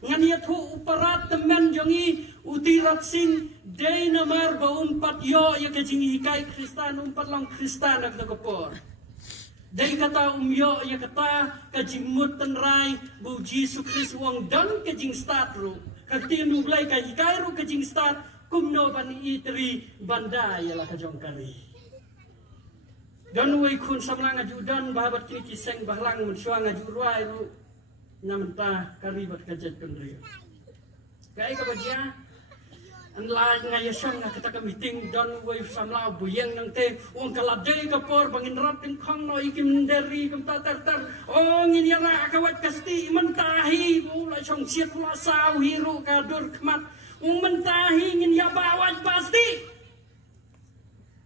Ngan ya thu uparat teman jongi utirat sing day namar ba umpat yo ya kajing hikai Kristan umpat lang Kristan ak nakapor. Day kata yo ya kata kajing mutan rai bu Jesu Kristus wang dan kajing stat ru. Kakti nuglay ka hikai ru kajing stat kumno ban iteri banda ya la kajong kari. Dan way kun samlang ajudan bahabat kini kiseng bahlang mensuang ajuruai ru namenta karibat kajet kendri. Kai kabajia anlai ngaya sang kata meeting dan way samlang buyeng nang te wong kaladai kapor bangin rap ting khang no ikim dari kam tar oh ngin yara kawat kasti mentahi ulai song siat pula saw hiru kadur kmat mentahi ngin ya bawat pasti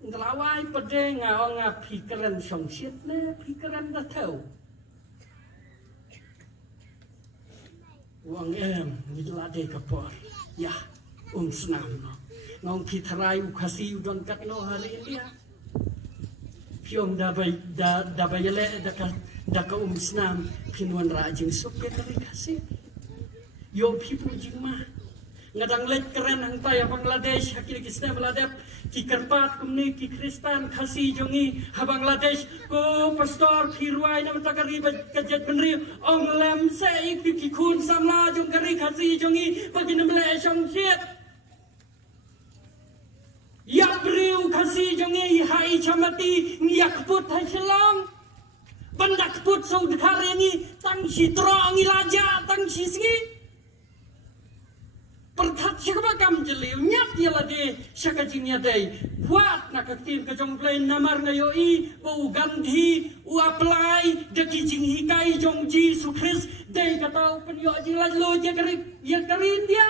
ngelawai pada ngawang pikiran songsit na pikiran dah tahu. Wang ngilade kapor, ya senam no. Ngong kitarai ukasi udon kat no hari ini ya. Piong dabai le daka senam pinuan rajing suke kali kasih. Yo pipu jingma. Ngadang let keren ang tayo Bangladesh hakil kisna Bangladesh ki kerpat kumni ki Kristan kasi jongi ha Bangladesh ko pastor kirwai na matakari kajet benri ong lem se ki kun samla jong kari kasi jongi pagi namle song shit ya briu kasi jongi hai chamati ngiak put hai selang bandak put so dekhare ni tang si tro ngilaja tang si singi pertat siapa kam jeliu nyat dia lade syakajingnya day buat nak ketim kejong plain namar ngayoi u ganti u apply dekijing hikai jong Jesu Christ day katau penyo jing lajlo ya karin dia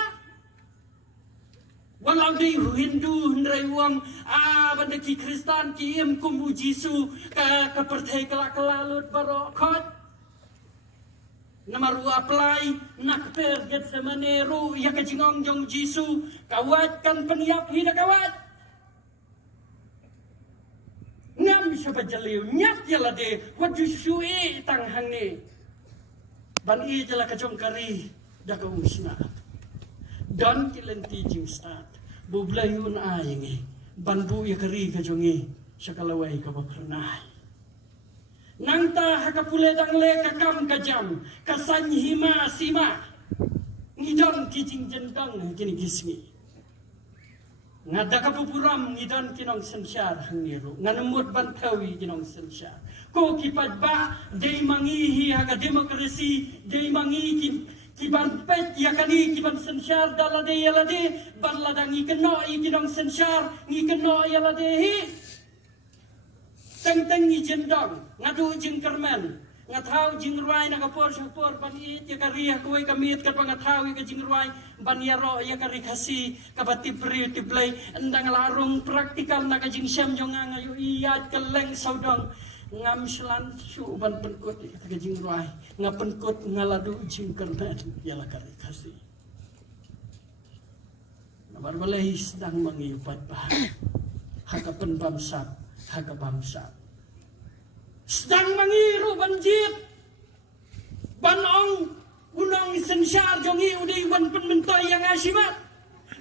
walau day Hindu hendrai uang bandaki Kristan ki im kumu Jesu ka pertai kelak-kelalut barokot Namaru apply nak perget semeneru ya kajingong jong Jesu kawat kan peniap hina kawat ngam siapa jeliu nyat jela de wat Jesu tang hang ni ban i jela kajong kari daka usna dan kilenti jing stat bublayun ayenge ban bu ya kari kajongi sakalawai ka pernah Nangta hakapule dangle kakam kajam kasanyhima sima ngidon kijing jendang kini kismi ngada kapupuram ngidon kinong sensyar hangiru nganemut bantawi kinong sensyar ko kipat ba dei mangihi haga demokrasi dei mangi kiban pet yakani kiban sensyar dalade yalade barladangi keno kinong sensyar ngi keno yalade hi teng ni jendang ngadu jing kermen ngathau jing ruai na kapor sapor bani ya kariah kuai kamit ka pangathau ka jing ruai bani ro ya kari khasi kabati pri tiplay endang larung praktikal na ka jing syam jonga ngayu iya keleng saudang ngam selan su ban penkut ka jing ruai ngapenkut ngaladu jing kermen ya la kari khasi nabar balai sedang mengiupat bah hakapen bamsat haga bangsa sedang mengiru banjit banong unang sensyar jongi udai wan pen mentoy yang asimat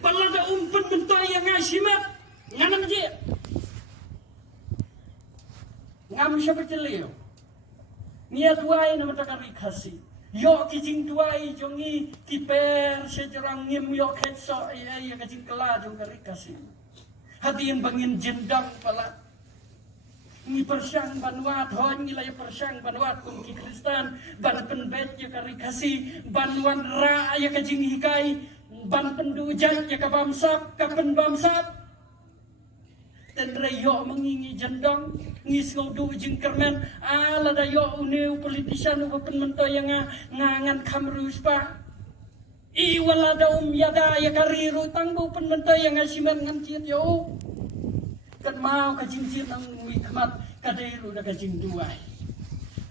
balada umpen mentoy yang asimat nganam je ngam siapa celio niat tuai nama takari kasih yo kijing tuai jongi kiper sejarang ngim yo ketso ya kijing kela jong kari kasih hati yang bangin jendang pala ni persyang banwat hon nilai persyang banwat kum ki Kristan ban penbet ya kari kasih banwan ra ya kajing hikai ban pendujat ya ka bamsap ka pen bamsap dan rayo mengingi jendong ngis ngodu jing kermen ala da yo uneu politician u pen mento yang ngangan kamrus pa i wala da yada ya kariru tangbu pen mento yang asimen ngam ciet yo kan mau kajing ciet ang mikmat kadai ru da kajing duai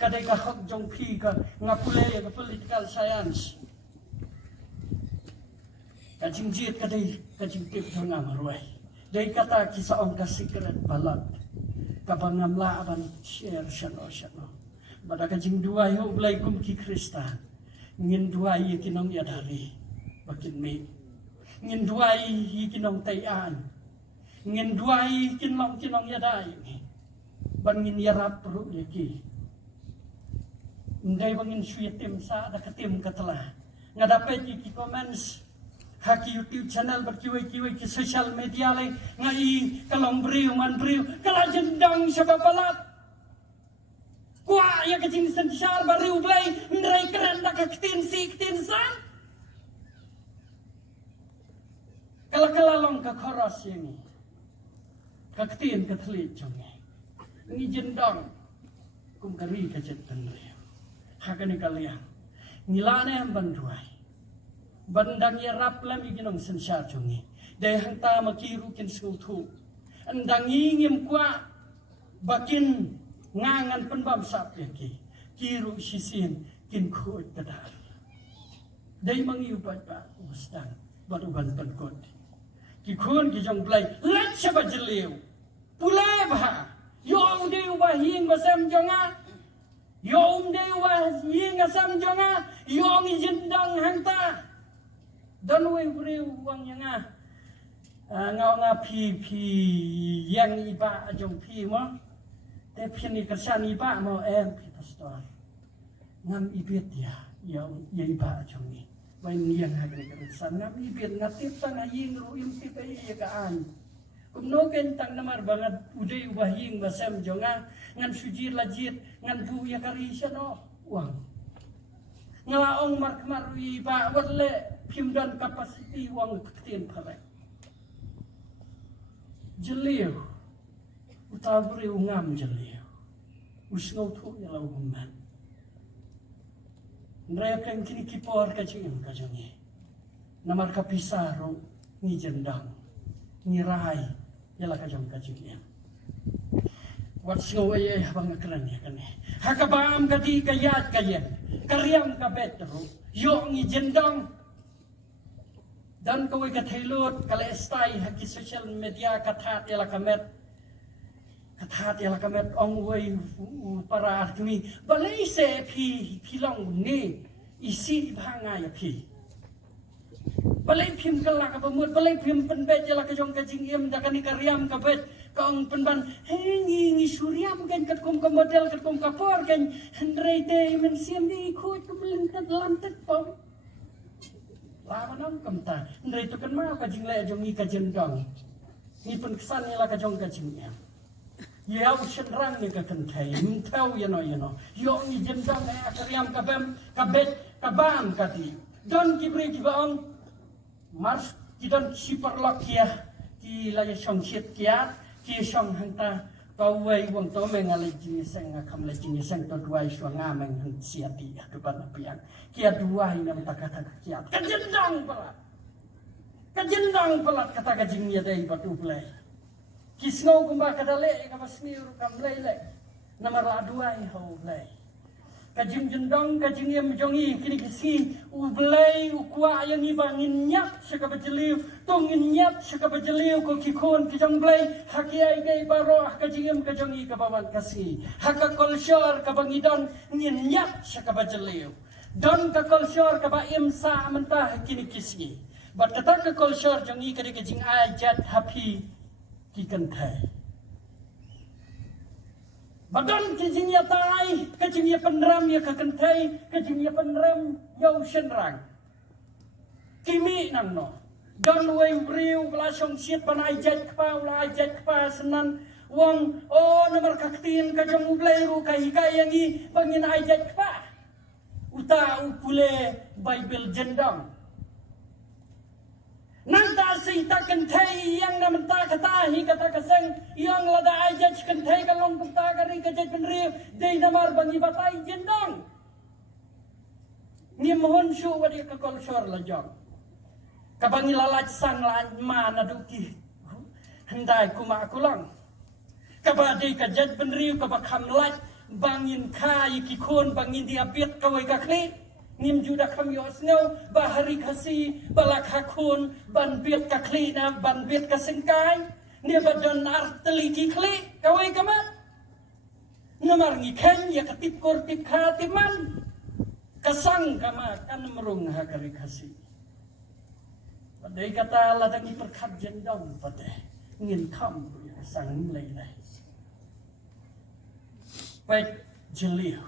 kadai ka hok jong pi ka ngapule ya political science kajing ciet kadai kajing tip ngam ruai dai kata kisah ong kasih keret balat kabangam laaban share shano. Bada kajing dua yo blay kum ki Krista. Ngin dua yi kinong yadari bakin me. Ngin dua yi kinong tayan. Ngin dua yi kinong yadai. Ban ngin yarap perut yaki. Ndai bangin suyetim sa ada ketim katala. Ngadapat ki comments haki YouTube channel berkiwai-kiwai ki social media lai ngai kalong briu man briu kala jendang sababalat. Kuah ya kecing sensar baru blay ndrai keren dak ketin san. Kala long ka khoros ini. Ka ketin ka thlit jonge. Ni jendang kum kari ka jetan re. Hakani kalian. Ngilane ang banduay. Bandang yarap lam iginong sensar jonge. Dai hangta makiru kin skutu. Andang ingim kwa bakin ngangan penbam sap yaki kiru sisin kin khoi kadal dai mangiu pa ustang baruban pankot ki khon ki jong blai lat saba jeliu pulai ba yo de wa hing basam jonga yo de wa hing asam jonga yo ngi jendang hanta dan we breu wang yanga ngau nga pi yang iba jong pi mo te piani kersan iba mau pi pastor ngam ibet ya iba jongi wain yang hagre kersan ngam ibet ngatip tang aying ruim tip ay yakaan kumno ken tang namar banget udai wahing basam jonga ngan sujir lajit ngan bu ya karisya no wang ngalaong markmar iba wale pimdan kapasiti wang ketin phalai jeliu utabri ungam jeli usngau thu ya lau man nrek kini kipor ka jing ka jongi namar ka pisaro ni jendang ni rai ya la ka jong ka jing wat sngau ay bang kran ya kan hakabam ka di kayat kayen karyam ka betro yo ni jendang dan kau ka thailot kala estai haki social media kathat ya la kamet kathat ya kamet ong wei para artimi balai se phi long ne isi bhanga ya phi balai phim kala ka pamut balai phim penbet ya ka jong ka jingiem da kan karyam ka bet ka ong penban ngi suryam kan kat kom ka model kat kom ka por kan hendrai te men siam ni khoi ka melentat lantat pom lawan kam ta hendrai tu kan ma ka jingle jong ni ka jendang ni pen kesan ya ka jong ka jingiem ya usenrang ni ka kentai mintau ya no yo ni jendang na karyam ka bet ka bam ka ti don kibri ki baong mars ki don siparlak kia ki la ya song shit kia ki song hangta ka wei wang to meng ale ji seng kham le ji seng to duai shwa nga meng hang sia ti ka ban piang kia duai nam ta kata kia ka jendang pelat kata ka jing ya dei batu play kisno kumba kadale ka basmi ur kam lele namar aduai ho lei kajing jendong kajing yam jongi kini kisi u blai u kwa yang ibangin nyap saka bajeliu tongin nyap saka bajeliu ko kikon kijong blai hakiai gai baro kajing yam kajongi ka bawan kasi haka kolshor ka bangidon ngin nyap saka bajeliu don ka kolshor ka ba imsa mentah kini kisi bat kata ka kolshor jongi kadi kajing ajat happy ki kentai badan kijinya tai kijinya penram ya ka kentai kijinya penram yau senrang kimi nang no don wei briu blasong siat panai jat kpa ula jat kpa senan wang namar kaktin ka jong ublai ru ka hikai yangi bangin ai jat kpa uta upule bible jendang nanta si ta kentai yang nam ta kata hi kata kaseng yang lada ajaj kentai kalong ta kari kajaj penri dei namar bangi batai jendang ni mohon su wadi ka kol sor lajong kabangi lalaj sang lan mana duki hendai kuma kulang kabadi kajaj penri kabakam laj bangin kai kikon bangin diapit kawai kakli nim juda kam yo snow bahari kasi balak hakun ban biet ka klina ban biet ka sengkai Nia badan arteli kikli kawai kamat. Namar ngiken ya ketip kortip khatiman. Kasang kama kan merung hakari kasih. Padai kata ladang iperkat jendong padai. Ngin kam ya sang nilai. Pai jeliu.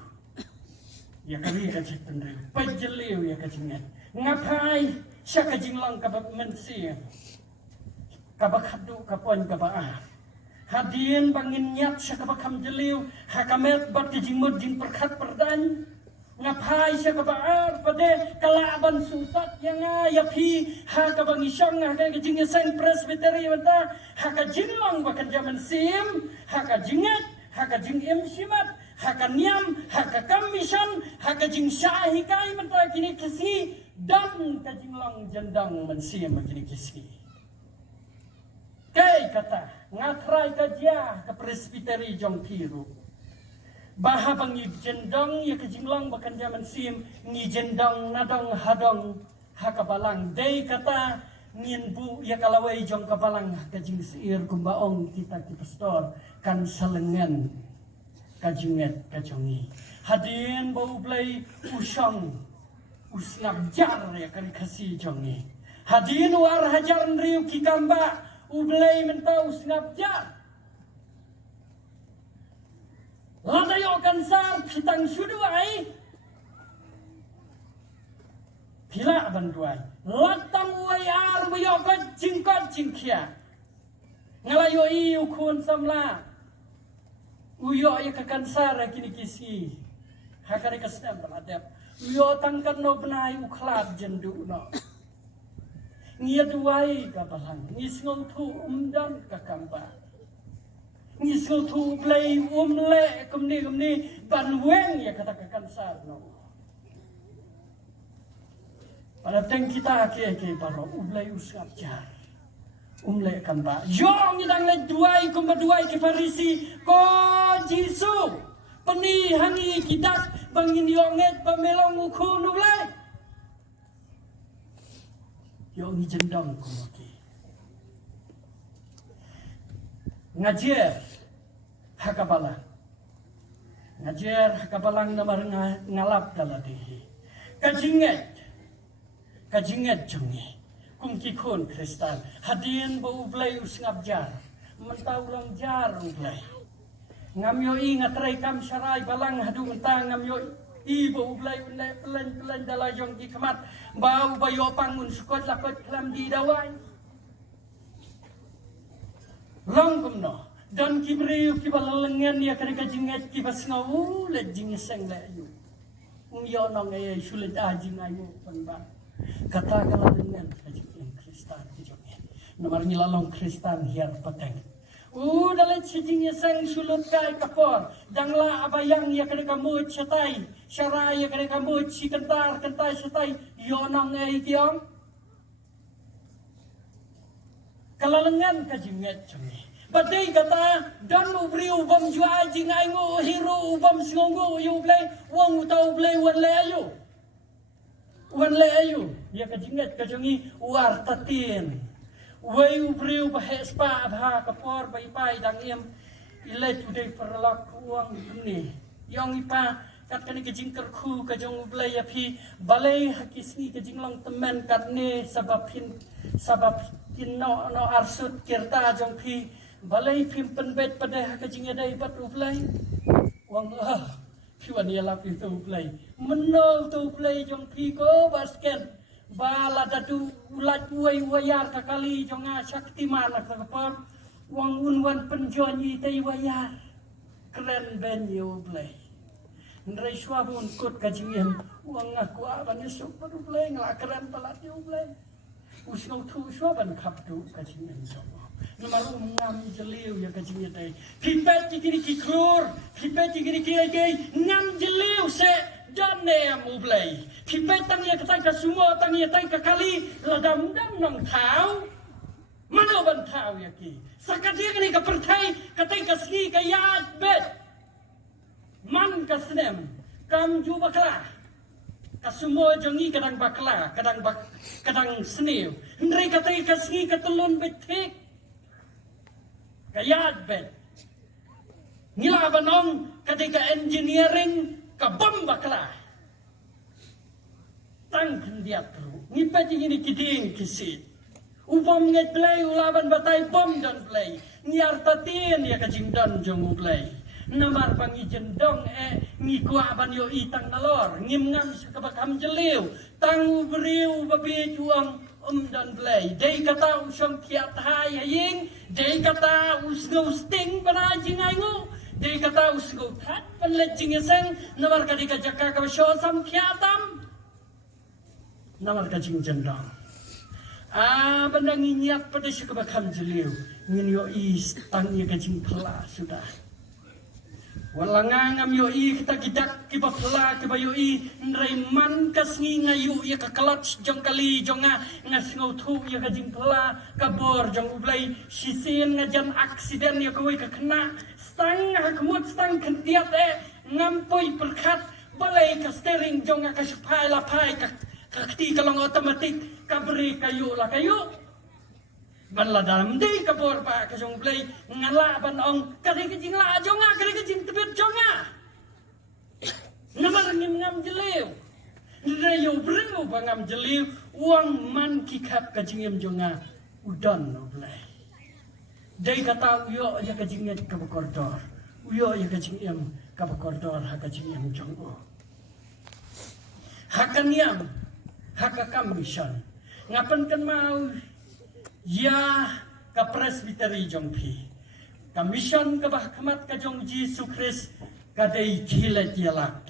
Ya kari kacit pendri. Pai jeliu ya kacingan. Ngapai siya kajinglang kabak mensi. Kabak hadu kapon kabak Hadien bangin nyat siya kabakam jeliw. Hakamet bat kajingmud jing perkat perdan. Ngapai siya kabaar pade kalaban susat yang yapi. Hakabang isyong hakajing iseng presbyteri wata. Hakajinglang bakan jaman sim. Hakajingat. Hakajing imsimat. Hakanyam. Hakakamisyan. Hakajing syahikai mata kini kisi. Dan kajinglang jendang mensim kini kisi. Kay kata, ngatray kajya ka presbyteri jong piru. Bahabang jendong ya kajinglang bakan jaman sim, ni jendong nadong hadong hakabalang. Day kata, ngin bu ya kalaway jong kabalang kajing siir kumbaong kita ki pastor kan salengan kajinget kajongi. Hadin bau blay usang usnab jar ya kali kasih jongi. Hadin war hajar riu kikamba. Ublay mentau singap jar. Ladayo kansar pitang suduai. Pila banduai. Latang wayar wayokot jingkot jingkia. Ngalayo iu kun samla. Uyo ya kakansar kini kisi. Hakari kasdam baladep. Uyo tangkan no benai ukhlad jendu no. Ngia duai kabalang, ngisngau tu umdan kakamba. Ngisngau tu play le kumni banweng ya kata kakansar no. Pada teng kita ke paro ublay usap jar. Le kamba. Jong idang le duai kumba duai ke parisi ko Jisu. Peni hangi kidak bangin yonget pamelong ukun ublay. Yung jendong kumaki. Ngajer hakabalang. Ngajer hakabalang namar ngalap daladihi. Kajinget jongi. Kung kikun kristal. Hadin ba ublay usngap jar. Mentaulang jar ublay. Ngamyo ingat ray kam syaray balang hadung ta ngamyo ibu ublay pelan dalayong di kemat bau bayo pangun sukot lakot kelam di dawai langkum no dan kibriu kibalalengan ya kare kajinget kibas ngau le jingiseng le ayu yo nong e sulit ajing ayu panba kata kalalengan kajing kristan kijongnya nomor nyilalong kristan hiar peteng dalam sejingnya sang sulut kai kapor dangla abayang ya kena kamu cetai syarai ya kena kamu si kentar cetai yonang ai tiang kalalengan kajinget cumi badai kata dan ubri ubam jua jing aingo hero ubam singongo yu blay wang utau blay wan le ayu ya kajinget kajongi war tatin Wai ubriu bahas pa abha kapor bai pai dang em ilai tudai perlak uang ni yang ipa kat kani kejing kerku kajong ublai api balai hakisni kejing long temen katne sabab kin no arsut kirta jong pi balai pim penbet pada kejing adai bat ublai uang piwan ia lapi tu ublai menau tu ublai jong pi ko basket bala dadu ulat wayar kakali jonga saktiman kakapar wang unwan penjonyi tay wayar keren ben yo blay ndray swabun kot kajiem wang aku aban esok baru blay ngla keren palat yo blay usnau tu swaban kapdu kajiem jonga namaru ngam jeliu ya kajiem tay pipet tikiri kiklur pipet tikiri kiai ngam jeliu se dan mu blay pipet tang ya katang semua tang ya tang kakali ladam dam nong tau mana ban tau ya ki sakadia kani ka pertai katang kasgi kayat bet man kasnem kam ju bakla kasumua jongi kadang bakla kadang snew ndrei katang kasgi katulun betik kayat bet. Ngila banong ketika engineering kabam bakla. Tang kendiat ru. Ngipa ini kiting kisit. Upam nget play ulaban batay bom dan play. Ngiar tatin ya kajing dan jong play. Namar pangi jendong ngikwa ban yo itang nalor. Ngim ngam kabakam jeliu. Tang beriu babi juang dan play. Day kata usang kiat hai haying. Day kata usgau sting banajing aingu. Day kata usgau tat panlejing eseng. Namar kadika jaka kabasosam kiatam. Namar kajing jendong. Benda nginyat pada si kabakam jeliu. Ngin yo is tangnya kajing pela sudah. Walangangam yo i kita kidak kiba pela kiba yo i nreiman kasngi ngayu ya kakalat jong kali jonga ngas ngautu ya kajing pela kabor jong ublay sisin ngajan aksiden ya kawai kakena stang hakmut stang kentiat ngampoi perkat balai ka steering jonga kasupai lapai kakti kalong otomatik kaberi kayu lah kayu. Banla dalam di kabor pa kasong play ngala banong kari kajing la jonga kari kajing tebet jonga namar ngam jeliu rayo breu bangam jeliu uang man kikap kajing em jonga udan no play dai kata uyo ya kajing em kabakordor uyo ya kajing em kabakordor ha kajing em jongo hakan yam hakakam mission ngapan kan mau ya ka presbytery jongpi ka mission ka bahkamat ka jong Yesus Kristus ka dei kilat yalak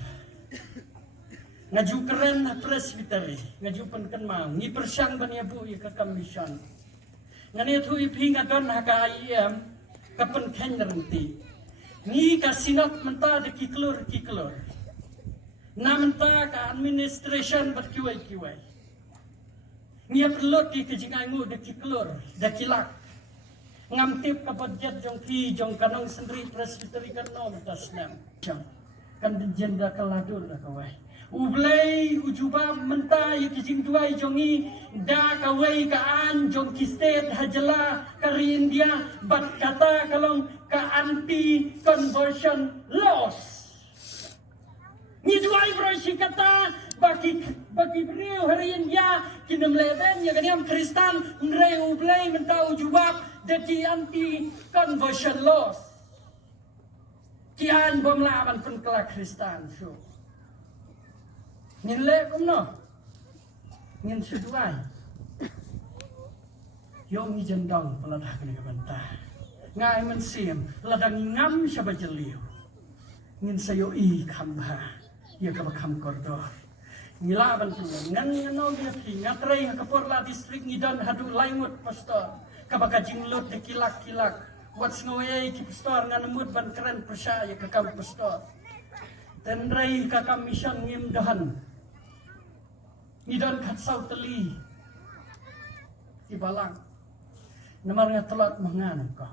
ngaju keren na presbytery ngaju pen mau ngi persyang ban ya bu ya ka mission ngani thu ipi ngadon ha ka IM ka pen kenrenti ngi ka sinat menta de kiklur na menta ka administration bat kiwai Nia perlu di kejingangu de kiklur, de kilak. Ngamtip kapodjet jong ki jong kanong sendiri presbytery kanom tasnam. Kan jenda kaladur la kawai. Ublay ujuba menta yikijing tuai jongi da kawai kaan jong kistet hajala kari India bat kata kalong ka anti conversion laws. Ni tuai bro si kata bagi beliau hari ini ya kini meleben ya kan yang Kristen mereu play mentau jubab jadi anti conversion laws kian bom lawan penkelak Kristen so ngin le kumno ngin suduai yong ni jendong peladah kena bantah ngai mensim ladang ngam sabajeliu ngin sayo i kamba ya kabakam kordor ngilaban tuan ngan ngano dia pi ngatrai kaporla distrik ngidan hadu laimut pastor kabakajing lut de kilak what's ngoye ki pastor ngan mut ban keren persa ya kakam pastor dan rai kakam mission ngim dahan ngidan kat sau teli di balang namar ngatelat mangan ko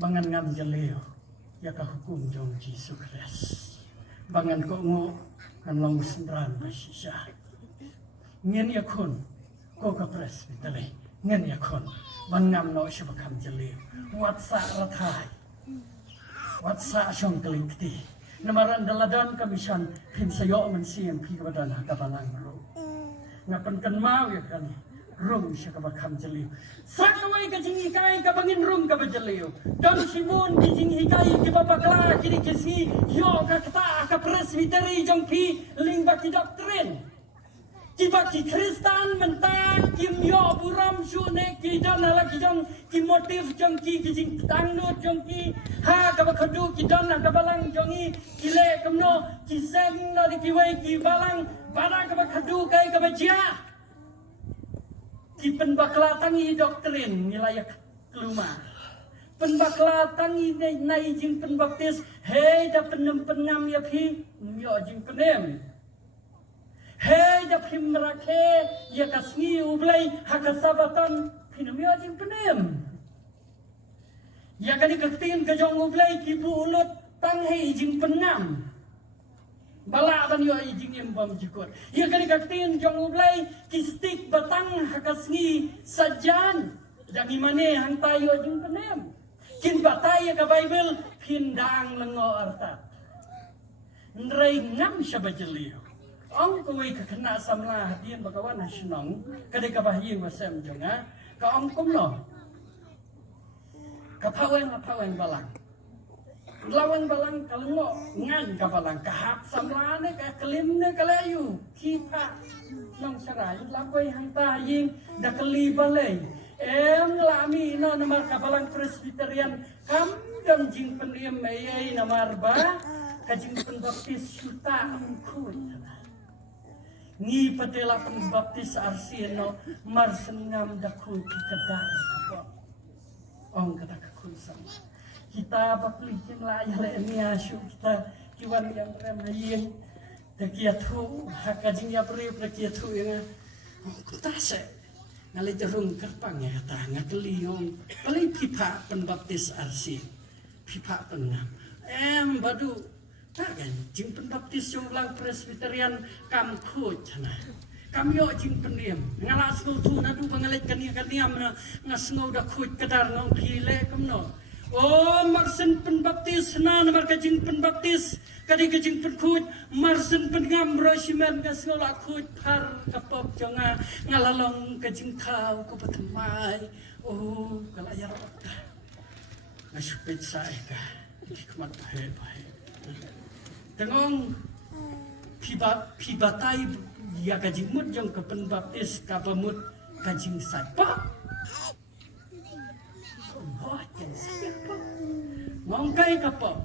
bangan ngam jeleo ya ka hukum jong Yesus Kristus bangan ko ngo kan long sendran masisa ngin yakun ko ka presbytery ngin yakun bangam no syabakam jeli watsa rathai watsa syong kelingti namaran daladan kamisan pin sayo mensiam pi kabadan hakabalang ro ngapan kan mau ya kan rum syabakam jeli sakawai ka jingi kai ka bangin rum ka bajeliu don sibun ki jingi kai ki babakla kini kisi yo ka kata ka presbytery jong pi ling baki doktrin ki baki Kristen mentak kim yo buram sune ki don ala ki jong ki motif jong ki jing tangnut jong ki ha ka bakadu ki don ka balang jongi ki le kamno ki seng no ki wei ki balang bara ka bakadu kai ka bajia ki penbakla tangi doktrin nilayak kelumar penbakla tangi nai jing penbaptis hei da penam ya pi yo jing penem hei da primrake ya kasngi ublai hakasabatan pinam yo jing penem ya kani kaktin ka jong ublai ki bulut tang hei jing penam bala ban yo ijing em bam jikot ya kani kaktin jong ublai ki stik batang hakasngi sajan Jangan mana hang tayo jing penem. Kin bataya ka Bible pindang lengo arta. Nrai ngam syabajeliu. Ong kuwi ka kena samlah hadian bakawan hasinong kadai ka bahyi wasam jonga ka ong kumno. Ka paweng balang. Lawan balang kalungo ngan ka balang kahap samlane ka kelimne kalayu kipa nong sarai lakoy hang taying da keli balay lami no namar ka balang Presbyterian kam dam jing pendiam ayai namar ba ka jing penbaptis syuta angkut ngi patela penbaptis arsino mar sengam da ku kedar ka ong kata kakunsam kita bapelikin lah ya le asyuk kita kiwan yang remayin tekiatu hakajing ya peri tekiatu yang kutase ngalai jerung kerpang ya kata ngateliong paling pipa penbaptis arsi pipa penam badu tak kan jing penbaptis yang ulang Presbyterian kam kut nah kami yo jing pendiam ngalas tu nadu bangalet kaniam ngasngau dah kut kedar ngau kile kamno. Oh, marsen penbaptis na namar kajing penbaptis kadi kajing penkut marsen pengam rosiman kasngola kut par kapop jonga ngalalong kajing kau ko patamay oh kalayar ka nasupit sa ka hikmat bahe tengong pibatay ya kajing mut jong ke penbaptis kapamut kajing sapa ngongkai kapop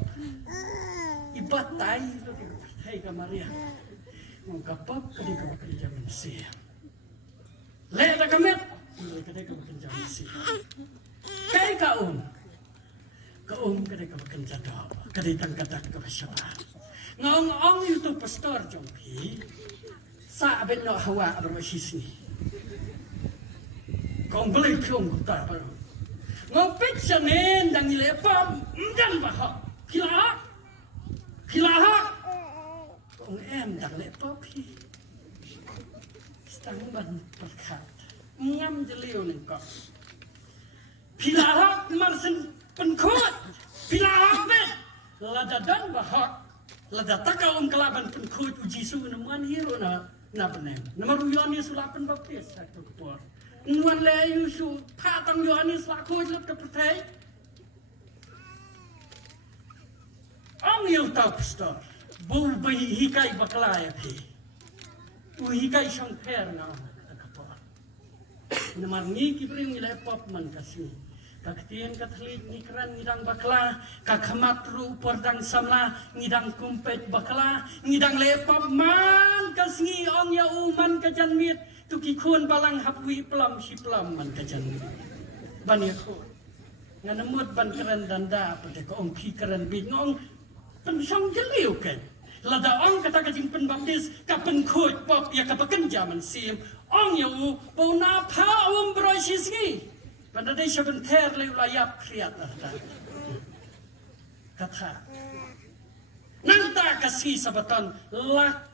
ibatay hay ka Maria ngongkapop kadi ka bekerja manusia le da kamet kadi ka bekerja manusia kai kaum kadi ka bekerja doa kadi tangkatak ka pasyawan ngong itu pastor jongpi sa abet no hawa berwasisni kong beli piong kuta baru ngopit sanen dang ilepam dan bahak kilahak kong dang lepopi stang ban perkat ngam jeliu nengkok pilahak marsen penkot pilahak bet lada dan bahak lada takaum kelaban penkot uji su nemuan hero na benem nomor yoni sulapan baptis satu por nuan le yusu patang Yohanes laku lut ke pertai ang yu tau pastor bu hikai baklaya pi u hikai song per na kapor namar ni kibring ile pop man kasih kaktian katlik nikran ngidang bakla kakhamat ru pordang samla ngidang kumpet bakla ngidang lepop man kasngi ong ya uman kajanmit tuki kun balang hapwi pelam si pelam man kajan ban ya ko nganamut ban keren danda pada ko ong ki keren bingong pensong jeliu kan lada ong kata kajing penbaptis ka penkut pop ya ka pekenja man sim ong ya u pona pa brosisgi pada dai sebentar le layap kriat kata nanta kasih sabatan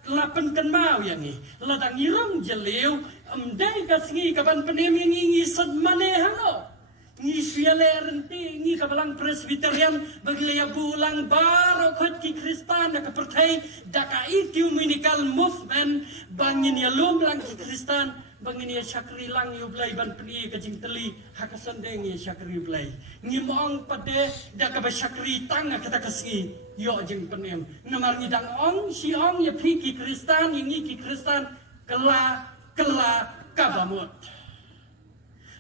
lapan kan mau yang ni ladang irong jeliu amdai kasih kaban penem yang ngi sad mane halo ngi siale renti ngi kabalang Presbyterian bagleya bulang baro khot ki Kristan ka pertai daka itu minikal movement bangin ya lumlang ki Kristan bangin ya syakri lang yublai ban peni kajing teli hakasandeng ya syakri yublai ngi mong pade daka ba syakri tang kata kasih yo jeng penem namar ngidang ong si ong ya pi ki Kristan ngi ki Kristan kela kabamut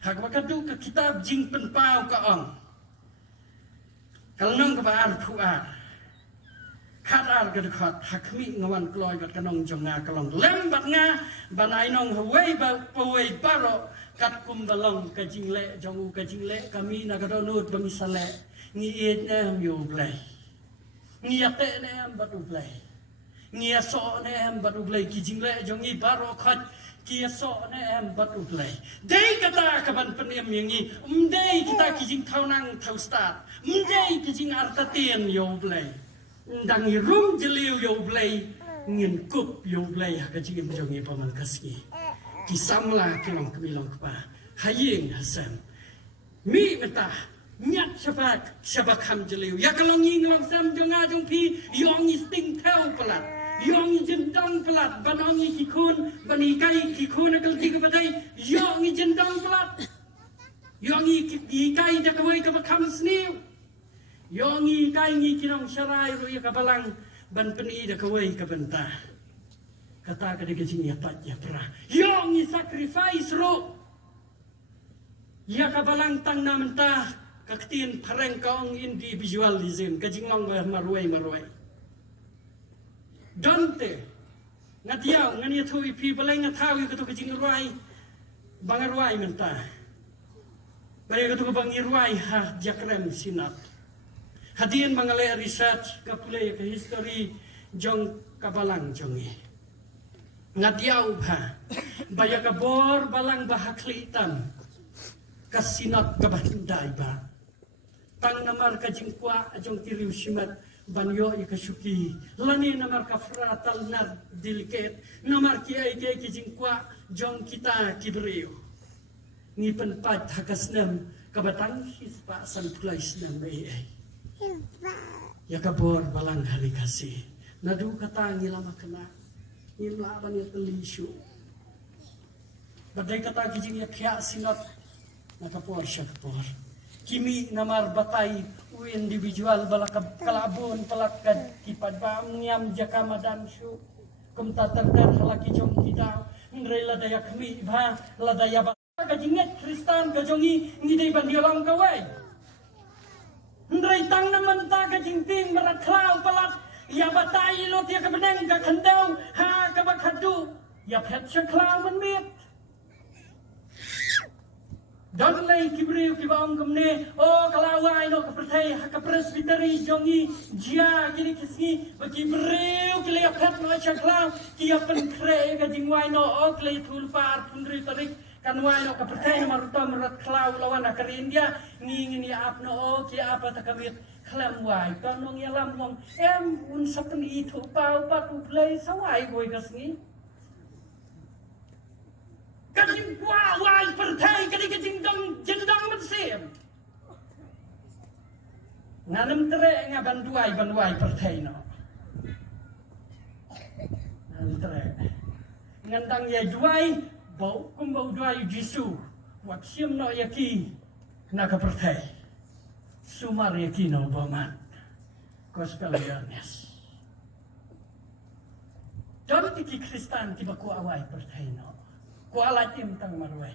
hak bakadu ke kitab jing penpau ka ong kalnong ka baar puar kadar gedekhat hakmi ngawan kloy kat kanong jonga kalong lembat nga banai nong hawai ba pawai baro kat kumbalong ka jingle jongu ka jingle kami nagadonut bangisale ngiit em yo blai ngiate em batu blai ngiaso em batu blai ki jingle jongi baro khat kiaso em batu blai dei kata kaban penem yangi dei kita kijing taunang tau start dei kijing artatien yo blai dang rum jeliu yo blai ngin kup yo blai ha kijing jongi paman kasgi kisamla kilong kemilong pa haying hasam mi mata nyak shabak ham jeliu ya kalong ying long sam jonga jong pi yong is ting tau pelat yong is jendang pelat banong is kikun bani kai kikun akal tiga badai yong is jendang pelat yong is kai dakawai kabakam sniu yong is kai ngi kinong sharai ruya kabalang ban peni dakawai kabenta kata kada kecing ya pat ya pra yong is sacrifice ro ya kabalang tang namenta kaktin pareng kaong individualism kajing long maruai donte ngatiaw ngani thui pi balai ngatau yu katu kajing ruai bangaruai menta bare katu bangiruai ha jakrem sinat hadien mangale research kapule ke history jong kabalang jongi ngatiaw ba baya kabor balang bahaklitan kasinat kabandai ba tang namar kajingkwa ajong kiriu simat banyo ikasuki lani namar kafratal nar diliket namar kiai kajingkwa jong kita kibriu ni penpat hakasnam kabatang hispa san pulais nam ya kabor balang hari kasih nadu kata ngilama kena ngilama ya telishu badai kata kijing ya kya sinat nakapor siya kapor kimi namar batay u individual balakab kalabon palakad kipad ba ngam jaka madam syu kum tatar halaki jong kita ngre ladaya kami ba ladaya ba kajinget kristan kajongi ngidai bandiolang kawai ngre tang naman ta kajingting maraklau palat ya batay lot ya kabeneng ka kandau ha kabakadu ya pet syaklau menmit dan lay kibriu kibang kumne oh kalawai no kapertai hakapresbiteri jongi jia kini kisni bagi briu kile apet no chakla kia penkre ka jingwai no oh kile tulpar pundri tarik kanwai no kapertai no maruta marat klau lawan akar India ngingini ap no oh kia apa takamit klam wai kanong yalam wong em un sapni itu pau patu play sawai boy kasni kajing wai pertai kajing jendang mesin nanam tere nga banduai pertai no nanam tere ngandang ya juai bau juai jisu wak sim no yaki naka pertai sumar yaki no baman gospel awareness dapat tiki Kristan tiba ku awai pertai no kuala tim tang marwai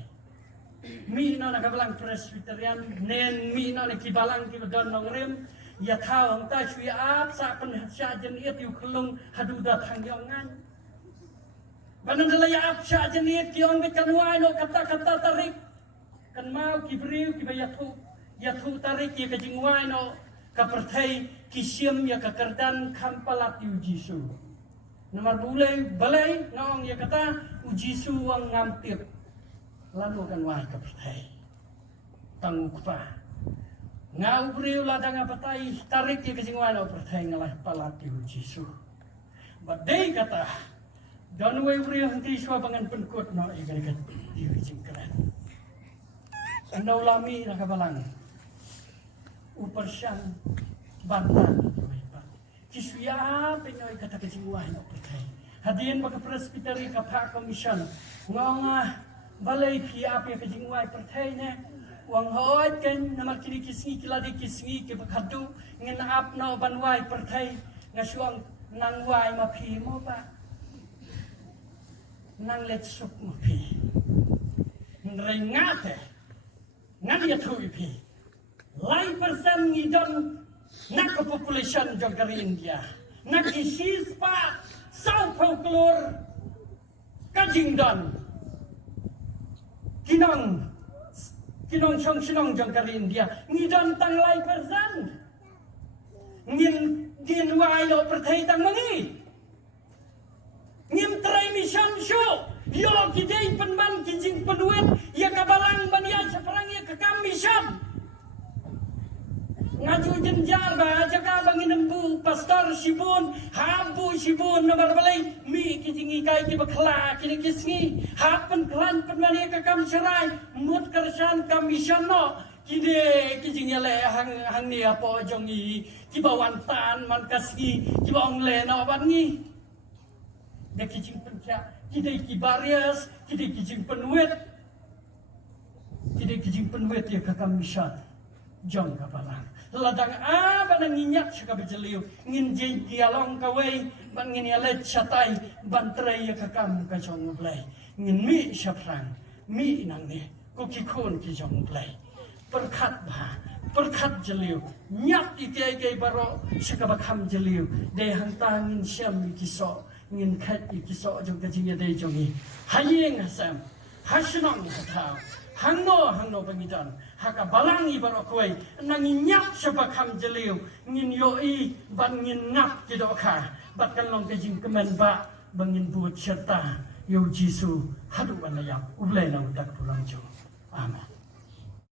mi no nakabalang presbyterian nen mi no nakibalang ti don nongrem ya thao ta chui ap sa pen sha jen it yu klung haduda thang yongan banan dala ya ap sha jen it ki ong kanwai no kata tarik kan mau ki briu ki ya thu tarik ya kajingwai no kaperthai kisim ya kakardan kampalat yu jisu nomor balai ngong ya kata uji suang ngamtip lalu kan wah kapertai tangukpa ngau briu ladang apatai tarik ya kesingwan pertai ngalah palat uji su badai kata don we briu henti swa bangan penkut no ikan uji keren andau lami nakabalang upersyang bantan kisya penyoy kata kesingwan no pertai hadian baka presbyteri kapha commission ngonga balai pi api kejingwai pertai ne wang hoit ken namar kini kisngi kiladi kisngi ke bakadu ngin ap no banwai pertai ngasuang nangwai ma pi mo ba nang let sup ma pi ngate ngadi athui pi lai persen ngidon nak population jogari India nak isis pa sau folklore kajingdan kinong chong sinong jogari India ngidon tang lai persen ngin wai lo pertai tang mangi ngim trai mission show yo kidai penman kijing penuet ya kabalang bania seperang ya kekam mission ngaju jenjar ba jaka bangin embu pastor sibun hambu sibun nomor balai mi kijingi kai ki bakla kini kisngi hapen klan penmania kekam serai mut kersan kamisyon no kide kijingnya le hang nia po jongi kibawan tan man kasgi kibawang le na bangi de kijing penkya kide kibarias kide kijing penuet ya kakam mishat jong kapalang ladang banang inyak saka bejeliu ngin dialong kawai ban ngin yalet chatai ban trai ya kakam ka jong blai ngin mi shaprang mi nang ne ko kikon ki jong blai perkat jeliu nyak ike baro saka bakam jeliu de hantang ngin syam kiso ngin khat kiso jong kajingya de jongi hayeng asam hasinong hatau hangno pengidan haka balangi barokoi nangi nyak syabakam jeliu ngin yoi ban ngin ngap kidoka batkan long kejing kemen ba bangin buat serta yo jisu hadu banayam ublai na utak pulang jo amen.